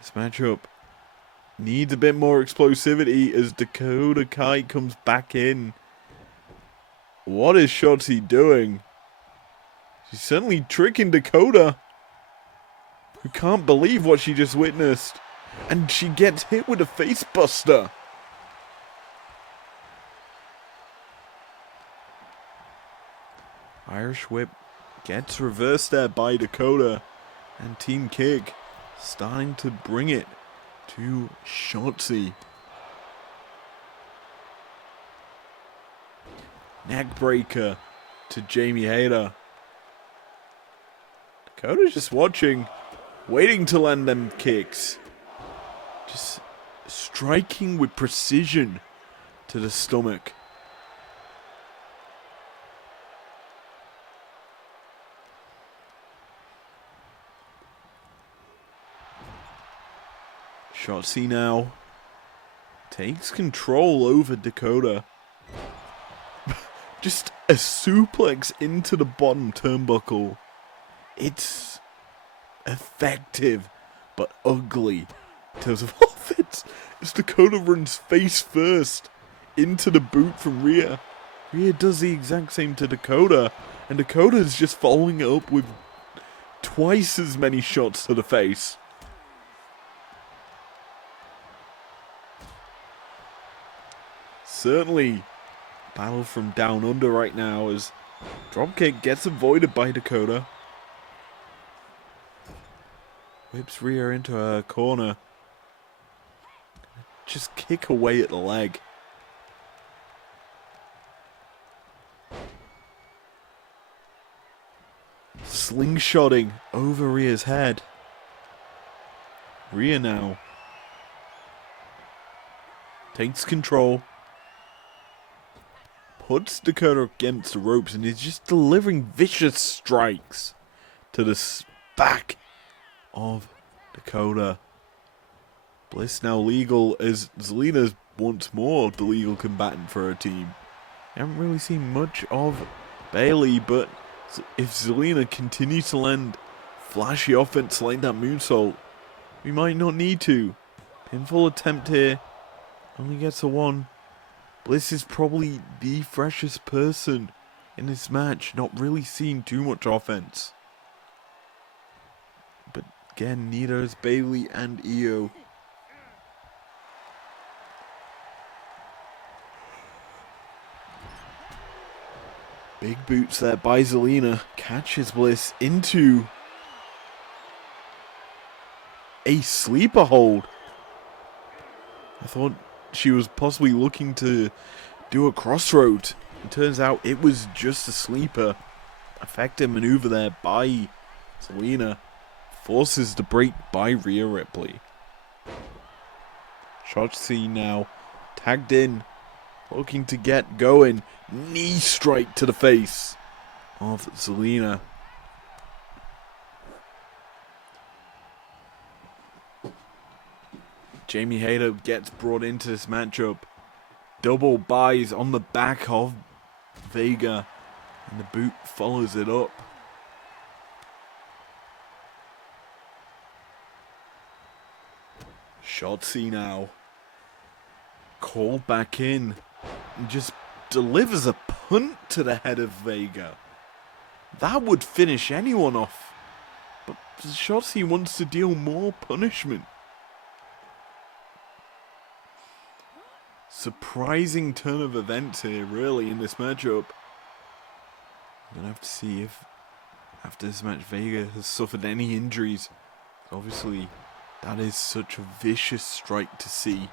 This matchup needs a bit more explosivity as Dakota Kai comes back in. What is Shotzi doing? She's certainly tricking Dakota, who can't believe what she just witnessed. And she gets hit with a face buster. Irish whip gets reversed there by Dakota. And Team Kick starting to bring it to Shotzi. Neckbreaker to Jamie Hayter. Dakota's just watching, waiting to land them kicks. Just striking with precision to the stomach. Shotzi now takes control over Dakota. Just a suplex into the bottom turnbuckle. It's effective, but ugly in terms of offense. As Dakota runs face first into the boot from Rhea. Rhea does the exact same to Dakota, and Dakota is just following it up with twice as many shots to the face. Certainly battle from down under right now as dropkick gets avoided by Dakota. Whips Rhea into her corner. Just kick away at the leg. Slingshotting over Rhea's head. Rhea now takes control. Puts Dakota against the ropes and is just delivering vicious strikes to the back of Dakota. Bliss now legal as Zelina's once more the legal combatant for her team. Haven't really seen much of Bayley, but if Zelina continues to land flashy offense like that moonsault, we might not need to. Pinfall attempt here. Only gets a 1. Bliss is probably the freshest person in this match, not really seeing too much offense. But again, neither is Bayley and Io. Big boots there by Zelina. Catches Bliss into a sleeper hold. I thought she was possibly looking to do a crossroad. It turns out it was just a sleeper. Effective maneuver there by Zelina. Forces the break by Rhea Ripley. Shotzi now tagged in. Looking to get going. Knee strike to the face of Zelina. Jamie Hayter gets brought into this matchup. Double buys on the back of Vega. And the boot follows it up. Shotzi now. Called back in. And just delivers a punt to the head of Vega. That would finish anyone off. But Shotzi wants to deal more punishment. Surprising turn of events here, really, in this matchup. I'm gonna have to see if, after this match, Vega has suffered any injuries. Obviously, that is such a vicious strike to see.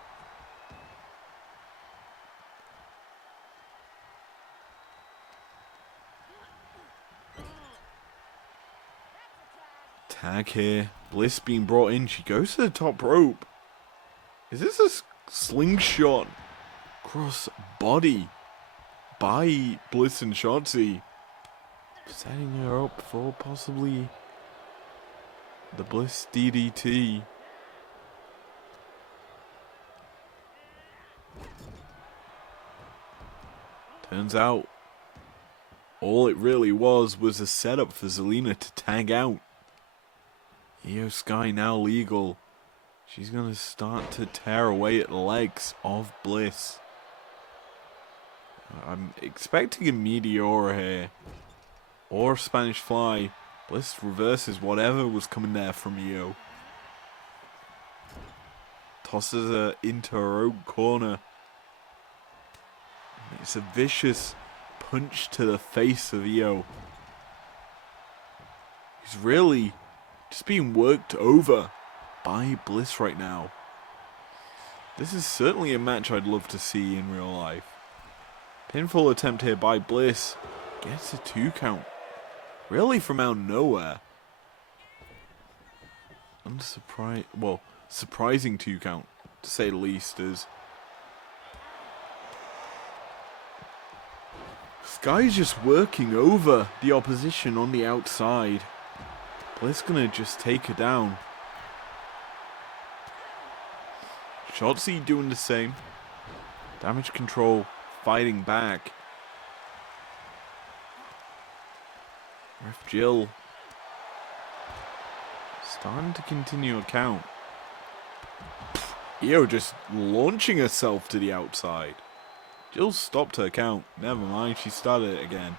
Tag here. Bliss being brought in. She goes to the top rope. Is this a slingshot cross body by Bliss and Shotzi? Setting her up for possibly the Bliss DDT. Turns out, all it really was a setup for Zelina to tag out. Io Sky now legal. She's going to start to tear away at the legs of Bliss. I'm expecting a Meteora here. Or Spanish Fly. Bliss reverses whatever was coming there from Io. Tosses her into her own corner. It's a vicious punch to the face of Io. He's really just being worked over by Bliss right now. This is certainly a match I'd love to see in real life. Pinfall attempt here by Bliss. Gets a 2 count. Really from out of nowhere. Surprising 2 count, to say the least, as Sky's just working over the opposition on the outside. Bliss gonna just take her down. Shotzi doing the same. Damage control fighting back. Ref Jill starting to continue a count. Io just launching herself to the outside. Jill stopped her count. Never mind, she started it again.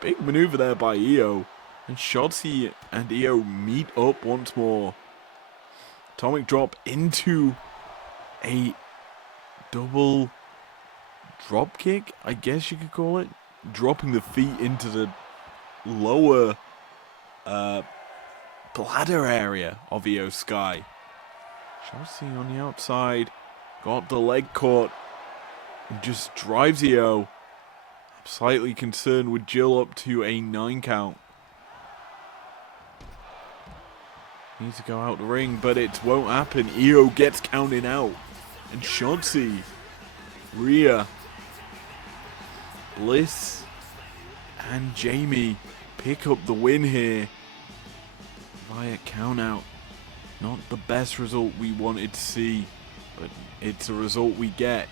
Big maneuver there by Io. And Shotzi and Io meet up once more. Atomic drop into a double drop kick, I guess you could call it. Dropping the feet into the lower bladder area of Io Sky. Shotzi on the outside. Got the leg caught. And just drives Io. I'm slightly concerned with Jill up to a 9 count. Needs to go out the ring, but it won't happen. Io gets counted out. And Shotzi, Rhea, Bliss, and Jamie pick up the win here via countout. Not the best result we wanted to see, but it's a result we get.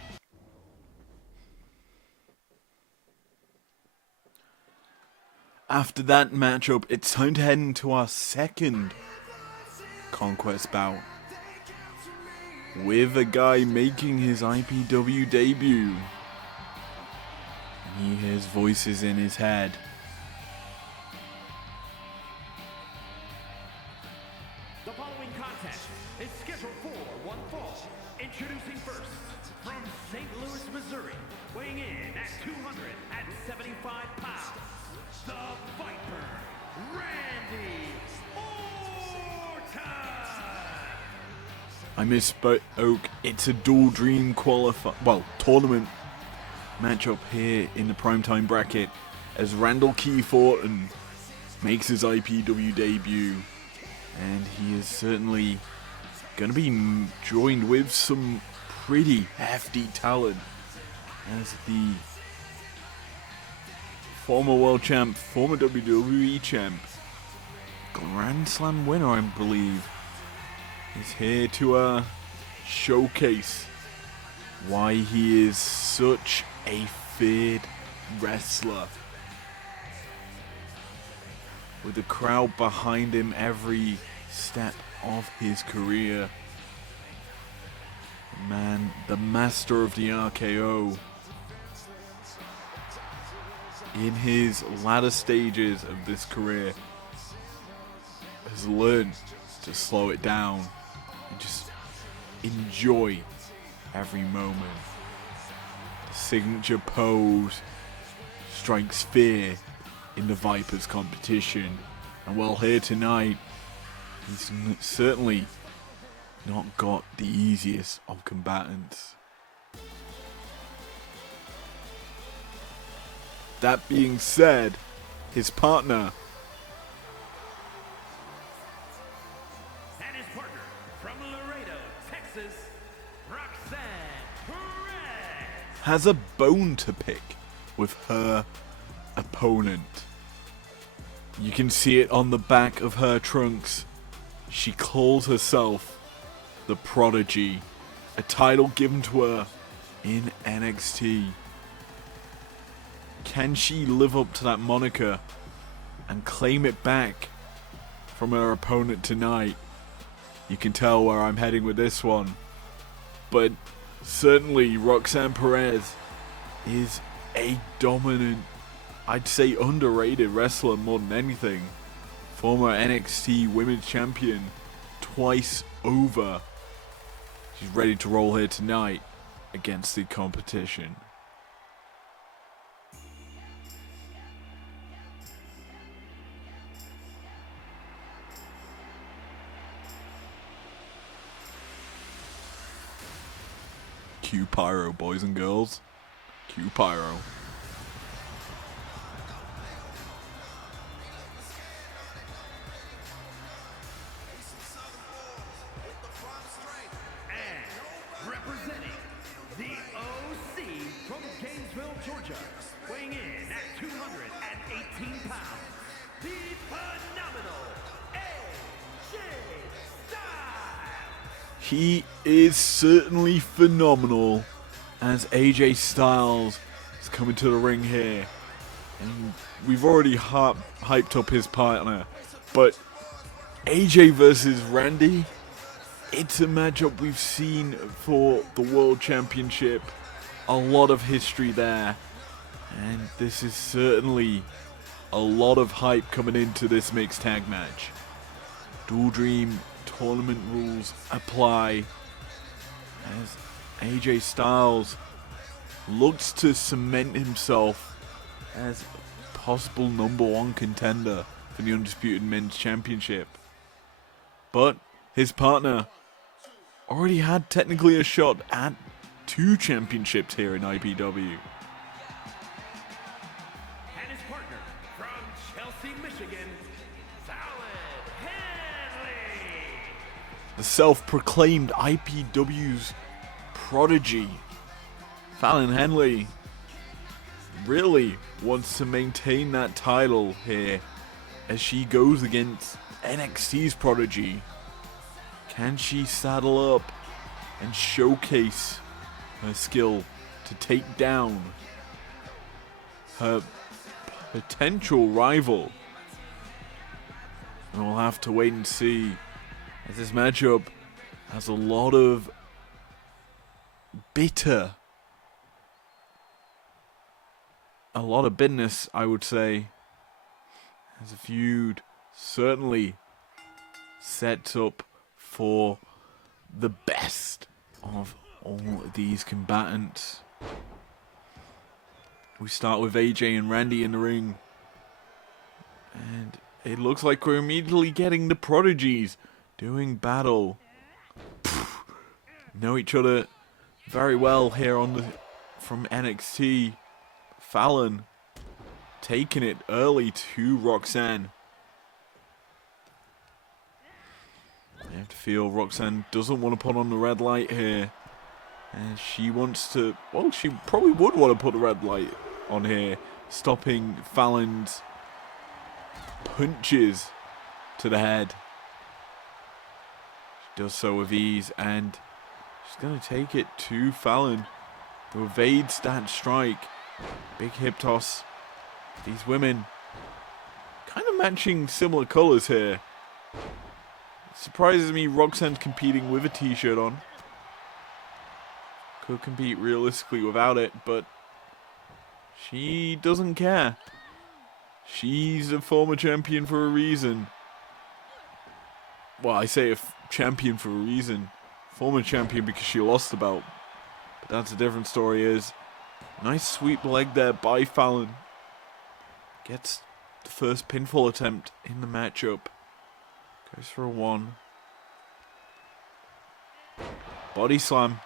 After that matchup, it's time to head into our second Conquest bout, with a guy making his IPW debut. He hears voices in his head. The following contest is scheduled for one fall. Introducing first, from St. Louis, Missouri, weighing in at 275 pounds, the Viper, Randy Orton. I misspoke. It's a dual dream tournament matchup here in the Primetime bracket, as Randall Keith Orton makes his IPW debut, and he is certainly going to be joined with some pretty hefty talent, as the former world champ, former WWE champ, Grand Slam winner, I believe, is here to showcase why he is such a feared wrestler. With the crowd behind him every step of his career. Man, the master of the RKO. In his latter stages of this career, has learned to slow it down and just enjoy every moment. The signature pose strikes fear in the Viper's competition, and while here tonight, he's certainly not got the easiest of combatants. That being said, his partner And his partner from Laredo, Texas, Roxanne Perez. has a bone to pick with her opponent. You can see it on the back of her trunks. She calls herself the Prodigy, a title given to her in NXT. Can she live up to that moniker and claim it back from her opponent tonight? You can tell where I'm heading with this one. But certainly Roxanne Perez is a dominant, I'd say underrated wrestler more than anything. Former NXT Women's Champion twice over. She's ready to roll here tonight against the competition. Cue pyro, boys and girls. Cue pyro. And representing the OC from Gainesville, Georgia, weighing in at 218 pounds, the phenomenal AJ Styles. He is certainly phenomenal as AJ Styles is coming to the ring here. And we've already hyped up his partner, but AJ versus Randy, it's a matchup we've seen for the World Championship. A lot of history there. And this is certainly a lot of hype coming into this mixed tag match. Dual Dream tournament rules apply as AJ Styles looks to cement himself as possible #1 contender for the Undisputed Men's Championship. But his partner already had technically a shot at 2 championships here in IPW. And his partner from Chelsea, Michigan, Fallon Henley. The self-proclaimed IPW's prodigy, Fallon Henley, really wants to maintain that title here as she goes against NXT's prodigy. Can she saddle up and showcase her skill to take down her potential rival? And we'll have to wait and see, as this matchup has a lot of bitterness, I would say, as a feud certainly sets up for the best of all of these combatants. We start with AJ and Randy in the ring, and it looks like we're immediately getting the Prodigies doing battle. Know each other very well here from NXT. Fallon taking it early to Roxanne. You have to feel Roxanne doesn't want to put on the red light here. And she wants to, well, she probably would want to put the red light on here, stopping Fallon's punches to the head. She does so with ease, and she's going to take it to Fallon, who evades that strike Big hip toss. These women kind of matching similar colors here. It surprises me Roxanne's competing with a t-shirt on. Could compete realistically without it, but she doesn't care. She's a former champion for a reason. Well, I say champion for a reason. Former champion because she lost the belt. But that's a different story. Nice sweep leg there by Fallon. Gets the first pinfall attempt in the matchup. Goes for a 1. Body slam.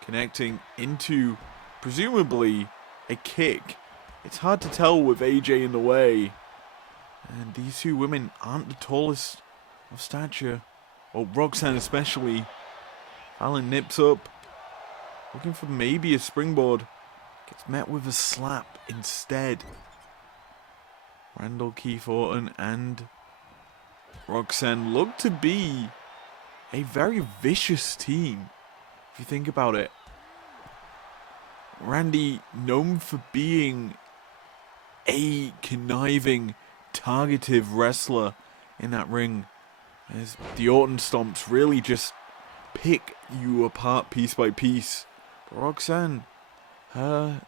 Connecting into, presumably, a kick. It's hard to tell with AJ in the way. And these two women aren't the tallest of stature. Well, Roxanne especially. Fallon nips up. Looking for maybe a springboard. Gets met with a slap instead. Randall Keith Orton and Roxanne look to be a very vicious team, if you think about it. Randy, known for being a conniving, targetive wrestler in that ring, as the Orton stomps really just pick you apart piece by piece. But Roxanne, her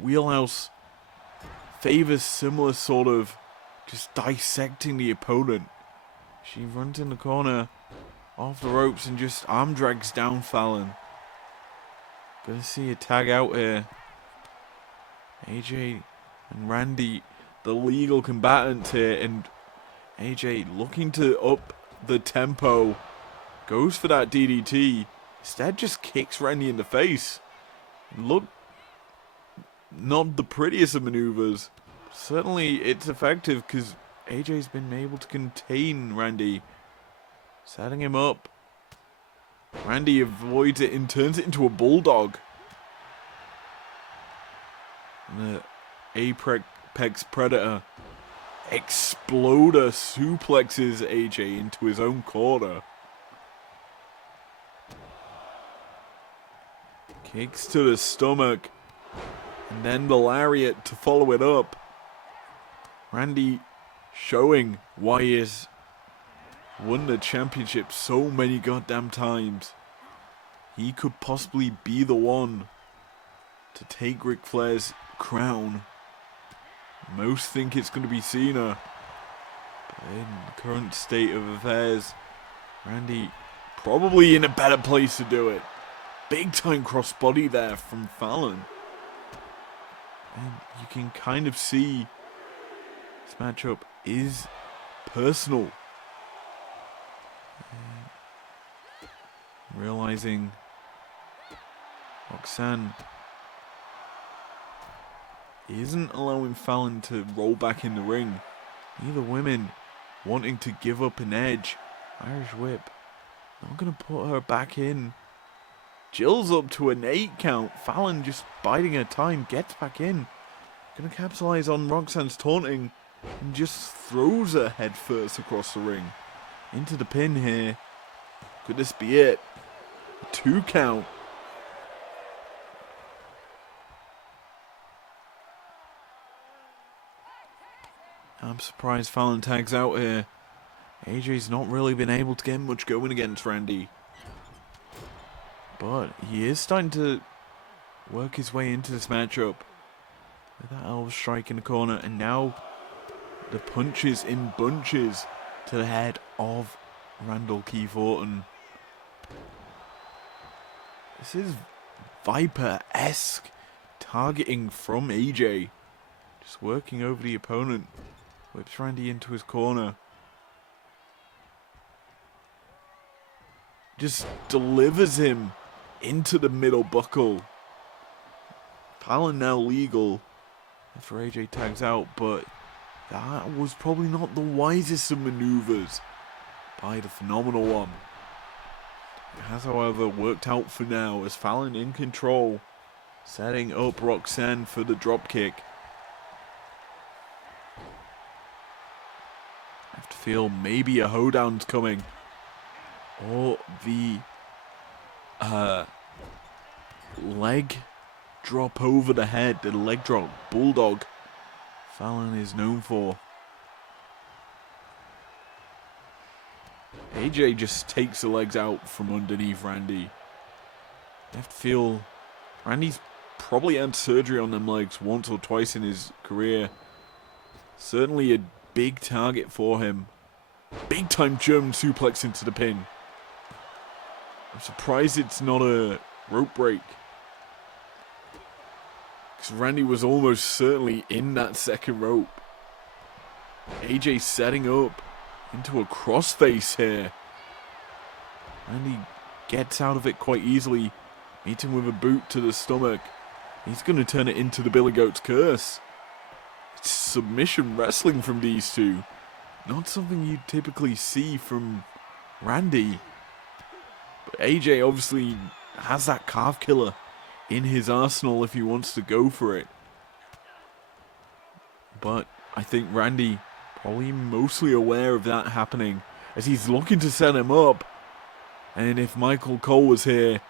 wheelhouse favors similar sort of just dissecting the opponent. She runs in the corner, off the ropes, and just arm drags down Fallon. Gonna see a tag out here. AJ and Randy, the legal combatants here, and AJ looking to up the tempo. Goes for that DDT. Instead just kicks Randy in the face. Look, not the prettiest of maneuvers. Certainly it's effective because AJ's been able to contain Randy. Setting him up. Randy avoids it and turns it into a bulldog. And the Apex Predator Exploder suplexes AJ into his own corner. Kicks to the stomach. And then the lariat to follow it up. Randy showing why he has won the championship so many goddamn times. He could possibly be the one to take Ric Flair's crown. Most think it's going to be Cena. But in the current state of affairs, Randy probably in a better place to do it. Big time crossbody there from Fallon. And you can kind of see this matchup is personal. And realizing Roxanne isn't allowing Fallon to roll back in the ring. Neither women wanting to give up an edge. Irish whip. Not going to put her back in. Jill's up to an 8 count. Fallon just biding her time. Gets back in. Going to capitalize on Roxanne's taunting. And just throws her head first across the ring. Into the pin here. Could this be it? A 2 count. I'm surprised Fallon tags out here. AJ's not really been able to get much going against Randy. But he is starting to work his way into this matchup. With that elbow strike in the corner. And now the punches in bunches to the head of Randall Keith Orton. This is Viper-esque targeting from AJ. Just working over the opponent. Whips Randy into his corner. Just delivers him into the middle buckle. Fallon now legal after AJ tags out, but that was probably not the wisest of maneuvers by the Phenomenal One. It has, however, worked out for now as Fallon in control, setting up Roxanne for the dropkick. I have to feel maybe a hoedown's coming. Or the leg drop over the head, the leg drop, bulldog Fallon is known for. AJ just takes the legs out from underneath Randy. You have to feel Randy's probably had surgery on them legs once or twice in his career. Certainly a big target for him. Big time German suplex into the pin. I'm surprised it's not a rope break, because Randy was almost certainly in that second rope. AJ setting up into a crossface here. Randy gets out of it quite easily. Meets him with a boot to the stomach. He's going to turn it into the Billy Goat's Curse. It's submission wrestling from these two. Not something you typically see from Randy. But AJ obviously has that calf killer in his arsenal if he wants to go for it. But I think Randy probably mostly aware of that happening as he's looking to set him up. And if Michael Cole was here,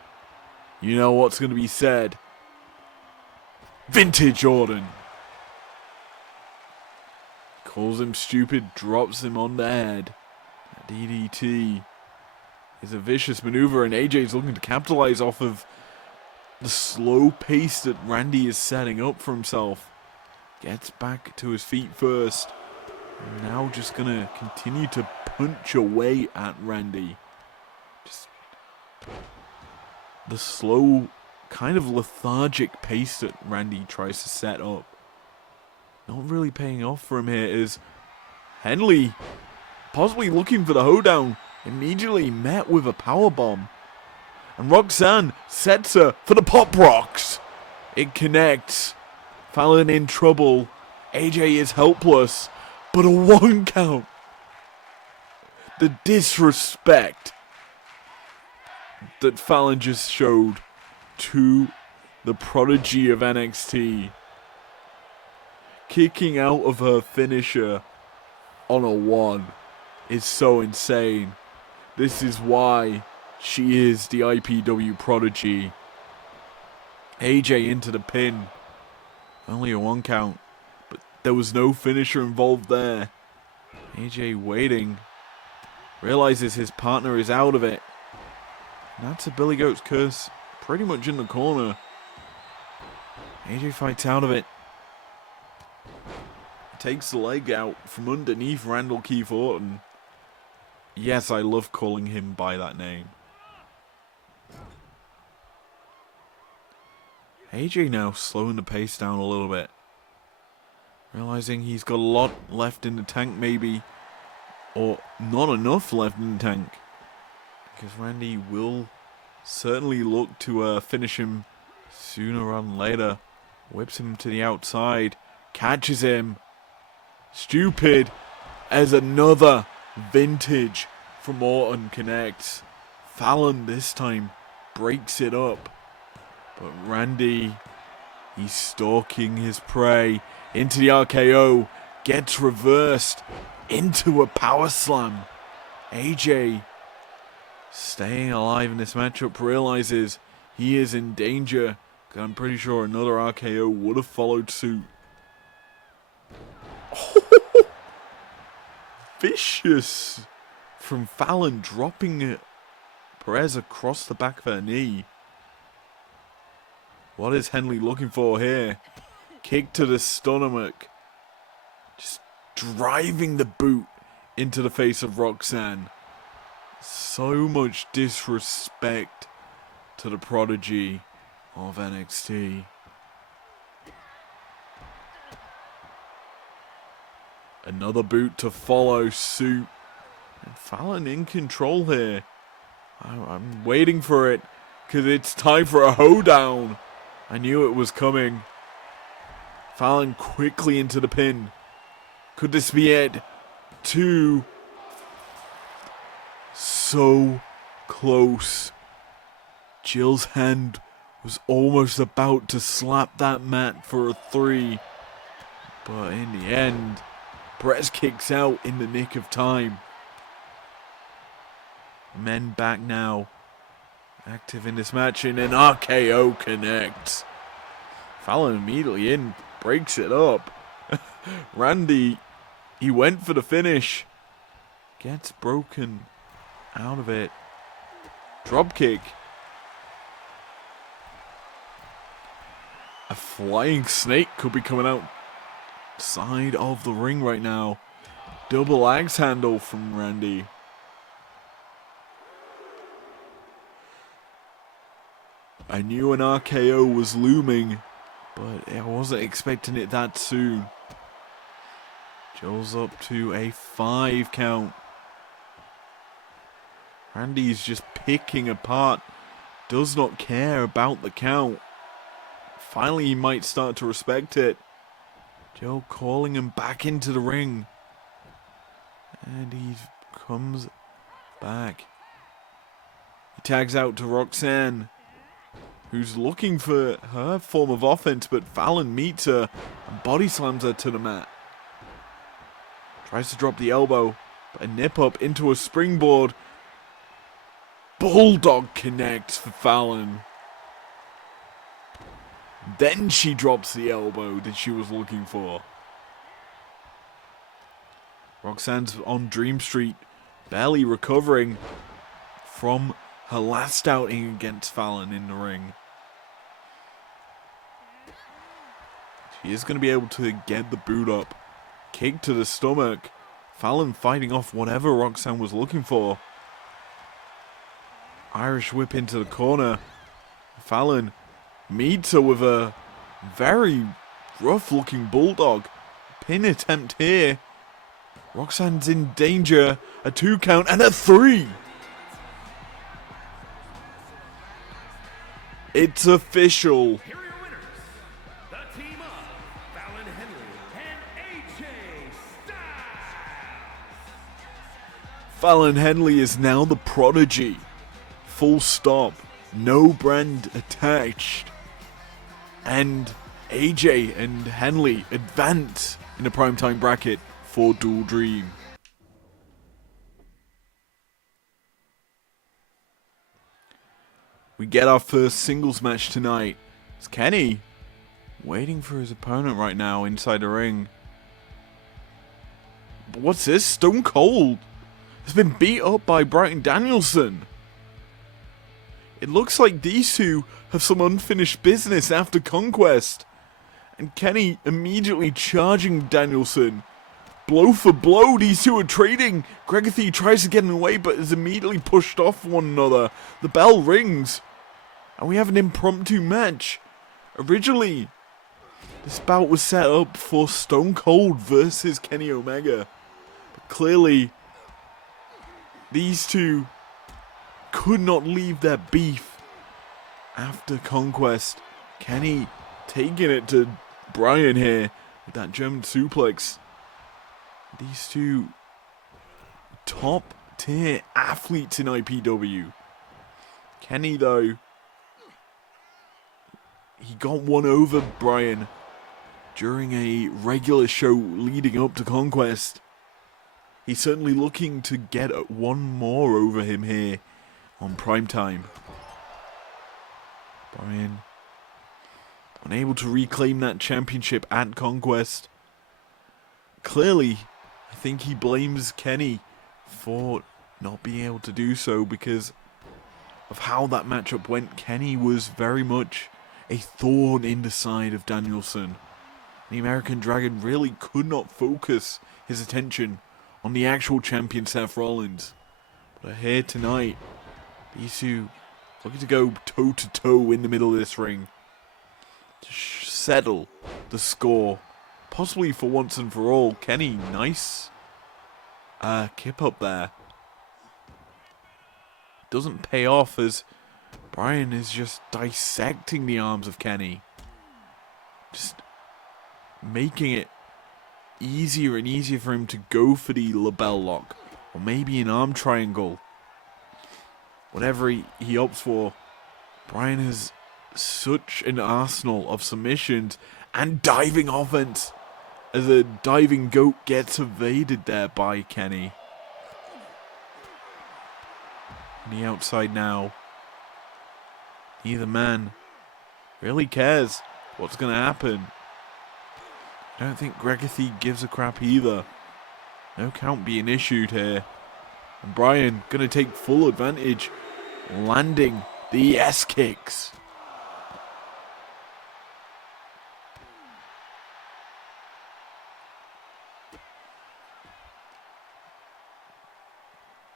you know what's going to be said. Vintage Orton. Calls him stupid, drops him on the head. DDT is a vicious maneuver, and AJ's looking to capitalize off of the slow pace that Randy is setting up for himself. Gets back to his feet first. Now just going to continue to punch away at Randy. Just the slow, kind of lethargic pace that Randy tries to set up. Not really paying off for him here is Henley, possibly looking for the hoedown, immediately met with a powerbomb. And Roxanne sets her for the Pop Rocks. It connects. Fallon in trouble. AJ is helpless, but a 1 count. The disrespect that Fallon just showed to the prodigy of NXT. Kicking out of her finisher on a 1 is so insane. This is why she is the IPW prodigy. AJ into the pin. Only a 1 count, but there was no finisher involved there. AJ waiting. Realizes his partner is out of it. And that's a Billy Goat's Curse pretty much in the corner. AJ fights out of it. Takes the leg out from underneath Randall Keith Orton. Yes, I love calling him by that name. AJ now slowing the pace down a little bit. Realizing he's got a lot left in the tank maybe. Or not enough left in the tank. Because Randy will certainly look to finish him sooner rather than later. Whips him to the outside. Catches him. Stupid, as another vintage from Orton connects. Fallon this time breaks it up. But Randy, he's stalking his prey into the RKO. Gets reversed into a power slam. AJ, staying alive in this matchup, realizes he is in danger. I'm pretty sure another RKO would have followed suit. Vicious from Fallon, dropping Perez across the back of her knee. What is Henley looking for here? Kick to the stomach. Just driving the boot into the face of Roxanne. So much disrespect to the prodigy of NXT. Another boot to follow suit. And Fallon in control here. I'm waiting for it, because it's time for a hoedown. I knew it was coming. Fallon quickly into the pin. Could this be it? 2. So close. Jill's hand was almost about to slap that mat for a 3. But in the end, Perez kicks out in the nick of time. Men back now. Active in this match, and an RKO connects. Fallon immediately in, breaks it up. Randy, he went for the finish. Gets broken out of it. Drop kick. A flying snake could be coming out side of the ring right now. Double axe handle from Randy. I knew an RKO was looming, but I wasn't expecting it that soon. Joel's up to a 5 count. Randy's just picking apart. Does not care about the count. Finally, he might start to respect it. Joe calling him back into the ring. And he comes back. He tags out to Roxanne, who's looking for her form of offense, but Fallon meets her and body slams her to the mat. Tries to drop the elbow, but a nip up into a springboard. Bulldog connects for Fallon. Then she drops the elbow that she was looking for. Roxanne's on Dream Street, barely recovering from her last outing against Fallon in the ring. She is going to be able to get the boot up. Kick to the stomach. Fallon fighting off whatever Roxanne was looking for. Irish whip into the corner. Fallon meets her with a very rough looking bulldog. Pin attempt here. Roxanne's in danger. A 2 count and a 3. It's official. Here are your winners, the team of Fallon Henley and AJ Styles. Fallon Henley is now the prodigy. Full stop. No brand attached. And AJ and Henley advance in the primetime bracket for Dual Dream. We get our first singles match tonight. It's Kenny waiting for his opponent right now inside the ring. But what's this? Stone Cold has been beat up by Brian Danielson. It looks like these two have some unfinished business after Conquest. And Kenny immediately charging Danielson. Blow for blow, these two are trading. Gregathy tries to get in the way but is immediately pushed off one another. The bell rings. And we have an impromptu match. Originally, this bout was set up for Stone Cold versus Kenny Omega. But clearly, these two could not leave their beef after Conquest. Kenny taking it to Brian here with that German suplex. These two top tier athletes in IPW. Kenny though, he got one over Brian during a regular show leading up to Conquest. He's certainly looking to get one more over him here on Primetime. Brian unable to reclaim that championship at Conquest. Clearly, I think he blames Kenny for not being able to do so because of how that matchup went. Kenny was very much a thorn in the side of Danielson. The American Dragon really could not focus his attention on the actual champion Seth Rollins. But here tonight, these two looking to go toe to toe in the middle of this ring to settle the score, possibly for once and for all. Kenny, nice kip up there. Doesn't pay off as Brian is just dissecting the arms of Kenny, just making it easier and easier for him to go for the label lock or maybe an arm triangle. Whatever he opts for, Brian has such an arsenal of submissions and diving offense as a diving goat gets evaded there by Kenny. On the outside now, neither man really cares. What's going to happen? I don't think Gregathy gives a crap either. No count being issued here. And Bryan going to take full advantage, landing the S-kicks.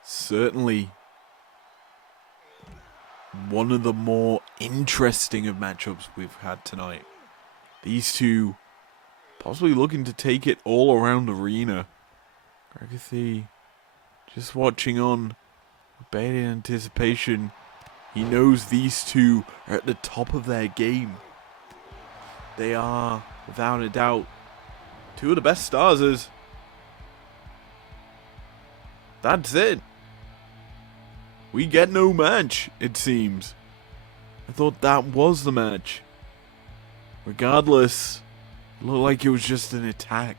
Certainly one of the more interesting of matchups we've had tonight. These two possibly looking to take it all around the arena. Gregathy just watching on, bated anticipation. He knows these two are at the top of their game. They are, without a doubt, two of the best stars. That's it. We get no match, it seems. I thought that was the match. Regardless, it looked like it was just an attack.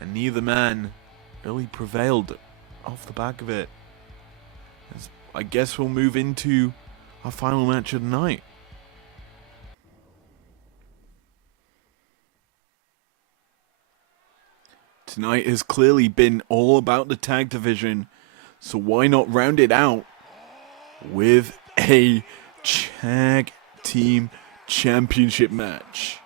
And neither man really prevailed off the back of it. I guess we'll move into our final match of the night. Tonight has clearly been all about the tag division, so why not round it out with a tag team championship match?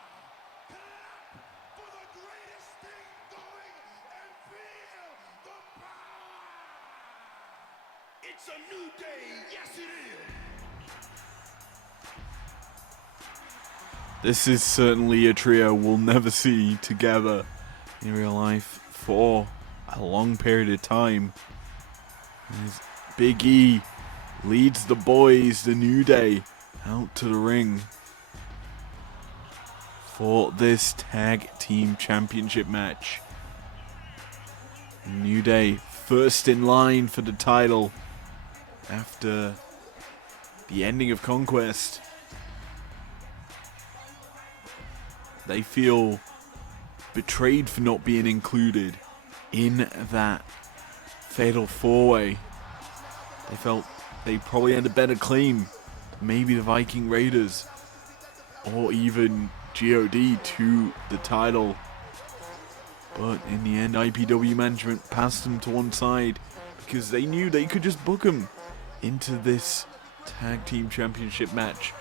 It's a new day, yes it is. This is certainly a trio we'll never see together in real life for a long period of time. As Big E leads the boys, the New Day, out to the ring for this tag team championship match. New Day first in line for the title after the ending of Conquest. They feel betrayed for not being included in that fatal four-way. They felt they probably had a better claim, maybe the Viking Raiders or even GOD to the title. But in the end, IPW management passed them to one side because they knew they could just book them into this tag team championship match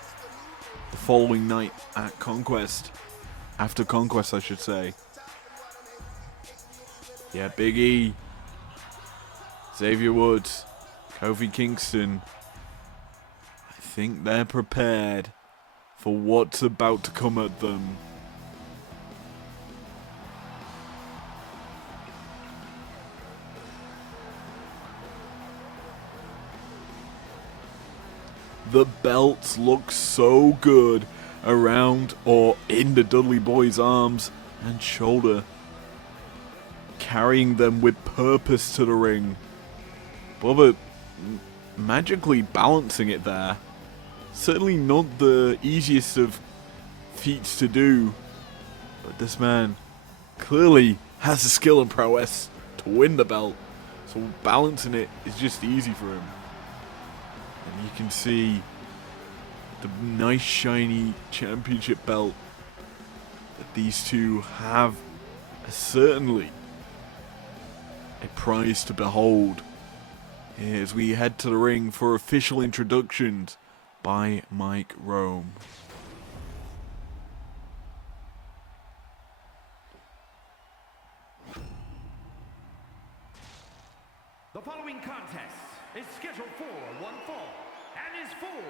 the following night at Conquest. After Conquest, I should say. Yeah, Big E, Xavier Woods, Kofi Kingston. I think they're prepared for what's about to come at them. The belts look so good around or in the Dudley Boys' arms and shoulder, carrying them with purpose to the ring. Bubba magically balancing it there. Certainly not the easiest of feats to do, but this man clearly has the skill and prowess to win the belt, so balancing it is just easy for him. And you can see the nice shiny championship belt that these two have, certainly a prize to behold as we head to the ring for official introductions by Mike Rome. The following contest is scheduled for one fall and is for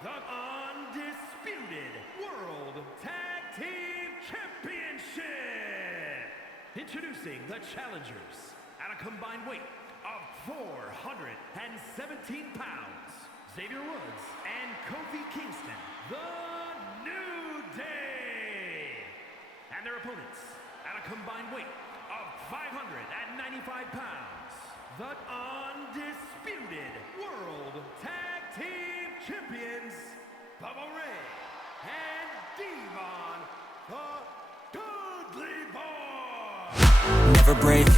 the undisputed World Tag Team Championship. Introducing the challengers at a combined weight of 417 pounds, Xavier Woods and Kofi Kingston, the New Day. And their opponents at a combined weight of 595 pounds, the undisputed World Tag Team Champions, Bubba Ray and Devon, the Dudley Boys. Never break,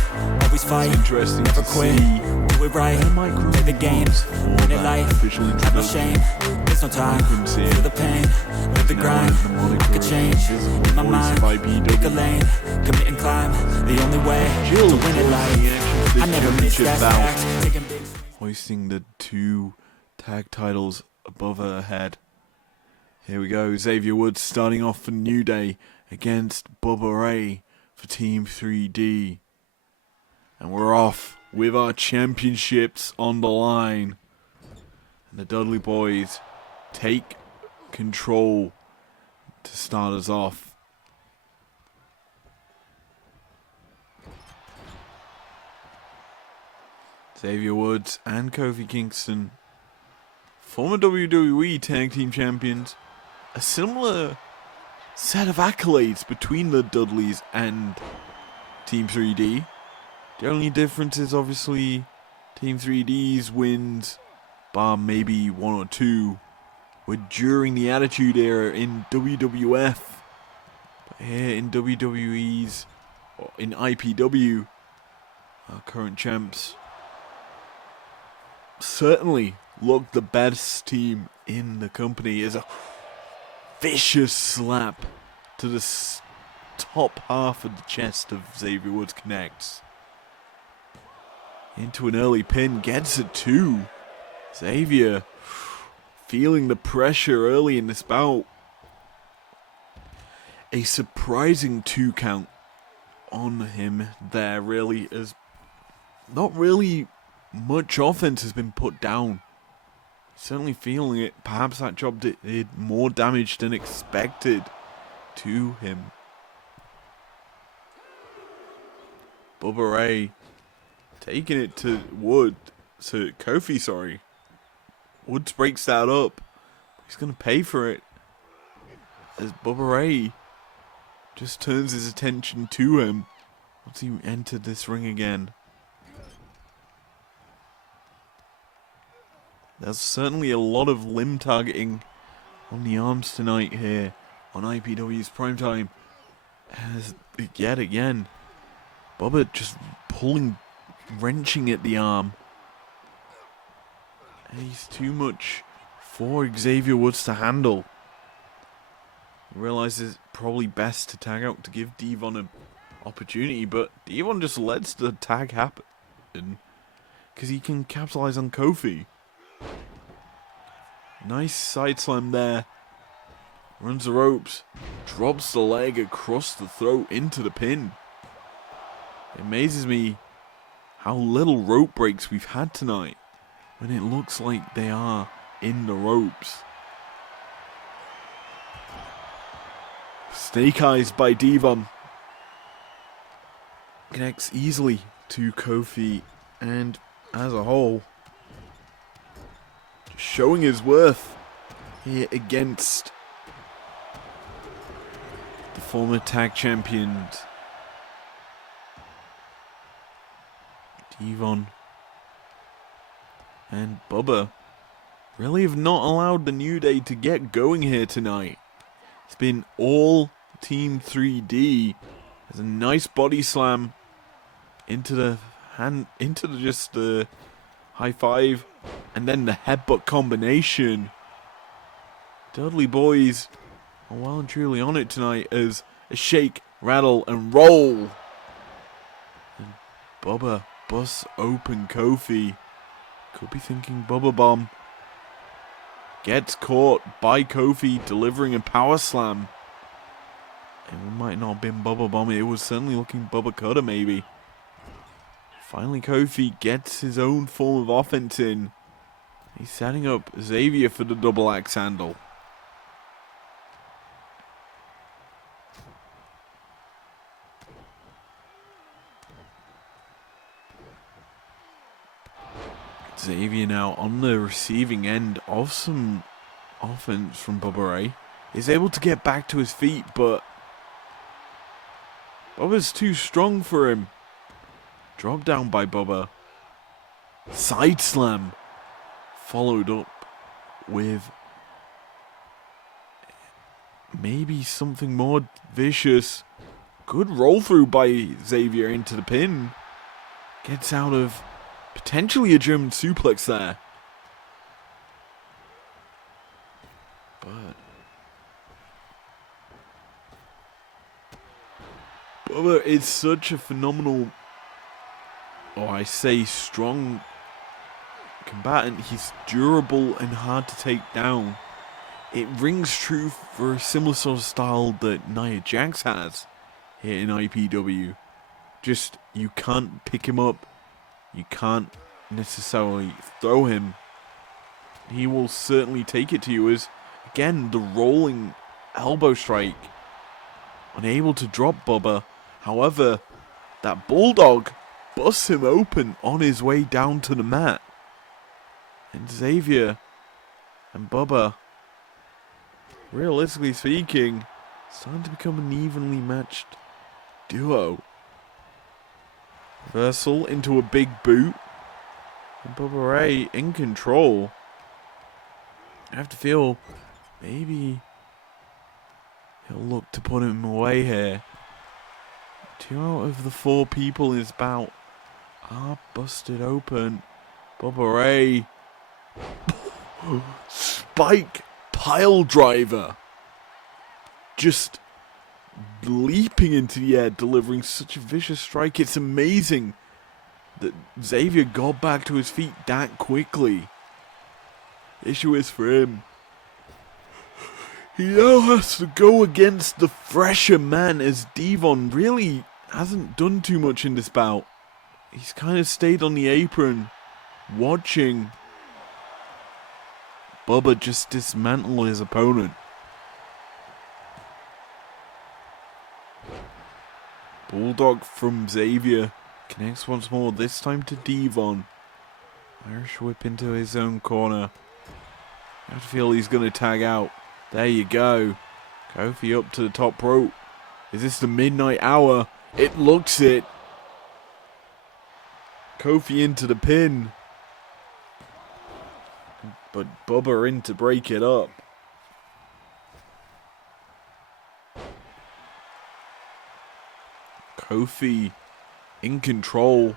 always fight, Interesting never to quit. see do it right. Play the game, win it life. Have no shame, there's no time. Feel the pain, live the grind. I could change in my mind. Pick a lane, commit and climb. The only way to win it life. I never miss that fact. Taking big swings. Hoisting the 2 tag titles above her head. Here we go, Xavier Woods starting off for New Day against Bubba Ray for Team 3D. And we're off with our championships on the line. And the Dudley Boys take control to start us off. Xavier Woods and Kofi Kingston, former WWE Tag Team Champions. A similar set of accolades between the Dudleys and Team 3D. The only difference is obviously Team 3D's wins, bar maybe 1 or 2, were during the Attitude Era in WWF. But here in WWE's, or in IPW, our current champs certainly look the best team in the company. Is a vicious slap to the top half of the chest of Xavier Woods connects. Into an early pin, gets a 2. Xavier feeling the pressure early in this bout. A surprising 2 count on him there, really, as not really much offense has been put down. Certainly feeling it. Perhaps that job did more damage than expected to him. Bubba Ray taking it to Kofi, sorry. Woods breaks that up. He's going to pay for it. As Bubba Ray just turns his attention to him once he entered this ring again. There's certainly a lot of limb targeting on the arms tonight here on IPW's Primetime. As yet again, Bubba just wrenching at the arm. And he's too much for Xavier Woods to handle. He realizes it's probably best to tag out to give Devon an opportunity, but Devon just lets the tag happen because he can capitalize on Kofi. Nice side slam there. Runs the ropes. Drops the leg across the throat into the pin. It amazes me how little rope breaks we've had tonight when it looks like they are in the ropes. Snake Eyes by Devon. Connects easily to Kofi, and as a whole, showing his worth here against the former tag champions. Devon and Bubba really have not allowed the New Day to get going here tonight. It's been all Team 3D. There's a nice body slam into the hand, just the high five, and then the headbutt combination. Dudley Boys are well and truly on it tonight as a shake, rattle, and roll. And Bubba busts open Kofi. Could be thinking Bubba Bomb. Gets caught by Kofi delivering a power slam. And it might not have been Bubba Bomb. It was certainly looking Bubba Cutter maybe. Finally Kofi gets his own form of offense in. He's setting up Xavier for the double axe handle. Xavier now on the receiving end of some offense from Bubba Ray. Is able to get back to his feet, but Bubba's too strong for him. Drop down by Bubba. Side slam. Followed up with maybe something more vicious. Good roll through by Xavier into the pin. Gets out of Potentially a German suplex there. But Bubba is such a phenomenal, I say strong combatant. He's durable and hard to take down. It rings true for a similar sort of style that Nia Jax has here in IPW. Just, you can't pick him up. You can't necessarily throw him. He will certainly take it to you as, again, the rolling elbow strike. Unable to drop Bubba. However, that Bulldog busts him open on his way down to the mat. And Xavier and Bubba, realistically speaking, starting to become an evenly matched duo. Reversal into a big boot. And Bubba Ray in control. I have to feel maybe he'll look to put him away here. 2 out of the 4 people in his bout are busted open. Bubba Ray. Spike pile driver. Just leaping into the air, delivering such a vicious strike. It's amazing that Xavier got back to his feet that quickly. Issue is for him, he now has to go against the fresher man, as Devon really hasn't done too much in this bout. He's kind of stayed on the apron, watching Bubba just dismantle his opponent. Bulldog from Xavier connects once more, this time to Devon. Irish whip into his own corner. I feel he's going to tag out. There you go. Kofi up to the top rope. Is this the midnight hour? It looks it. Kofi into the pin. But Bubba in to break it up. Kofi in control.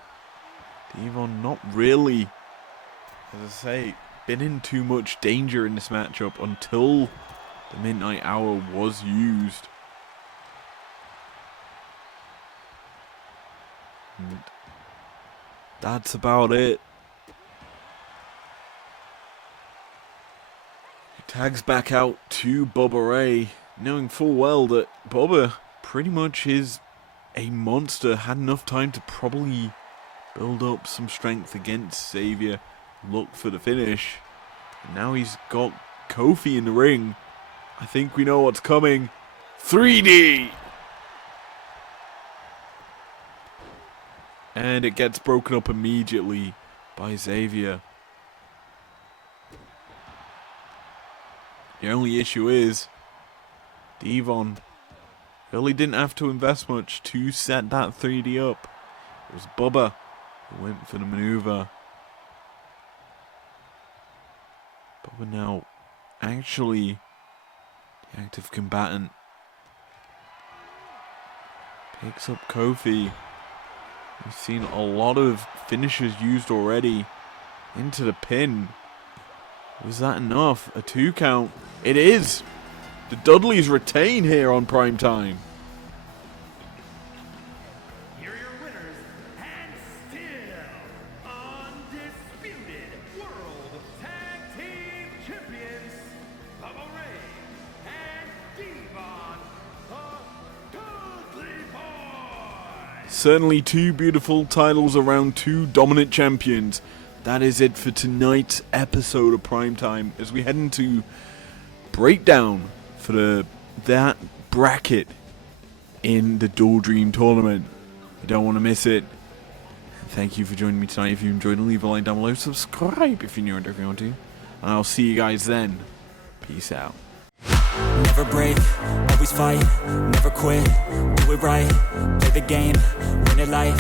Devon not really, as I say, been in too much danger in this matchup until the midnight hour was used. And that's about it. He tags back out to Bubba Ray, knowing full well that Bubba pretty much is a monster. Had enough time to probably build up some strength against Xavier, look for the finish. And now he's got Kofi in the ring. I think we know what's coming. 3D! And it gets broken up immediately by Xavier. The only issue is Devon really didn't have to invest much to set that 3D up. It was Bubba who went for the maneuver. Bubba now actually the active combatant. Picks up Kofi. We've seen a lot of finishers used already. Into the pin. Was that enough? A 2 count. It is! The Dudleys retain here on Primetime. Here are your winners, and still undisputed World Tag Team Champions, Bubba Ray and Devon, the Dudley Boyz. Certainly 2 beautiful titles around 2 dominant champions. That is it for tonight's episode of Primetime as we head into breakdown for that bracket in the Dual Dream tournament. You don't want to miss it. Thank you for joining me tonight. If you enjoyed, leave a like down below. Subscribe if you're new and if you want to. And I'll see you guys then. Peace out. Never break, always fight, never quit, do it right, play the game, win it life,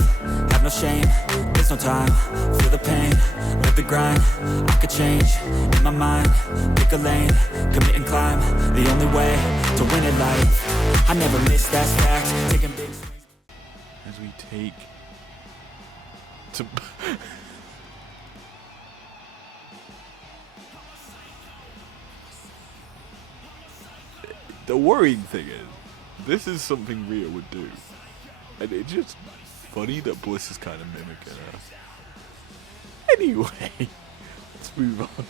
have no shame, there's no time, feel the pain, live the grind, I could change, in my mind, pick a lane, commit and climb, the only way to win it life, I never miss, that's fact, taking big swings. As we take to The worrying thing is, this is something Rhea would do. And it's just funny that Bliss is kind of mimicking her. Anyway, let's move on.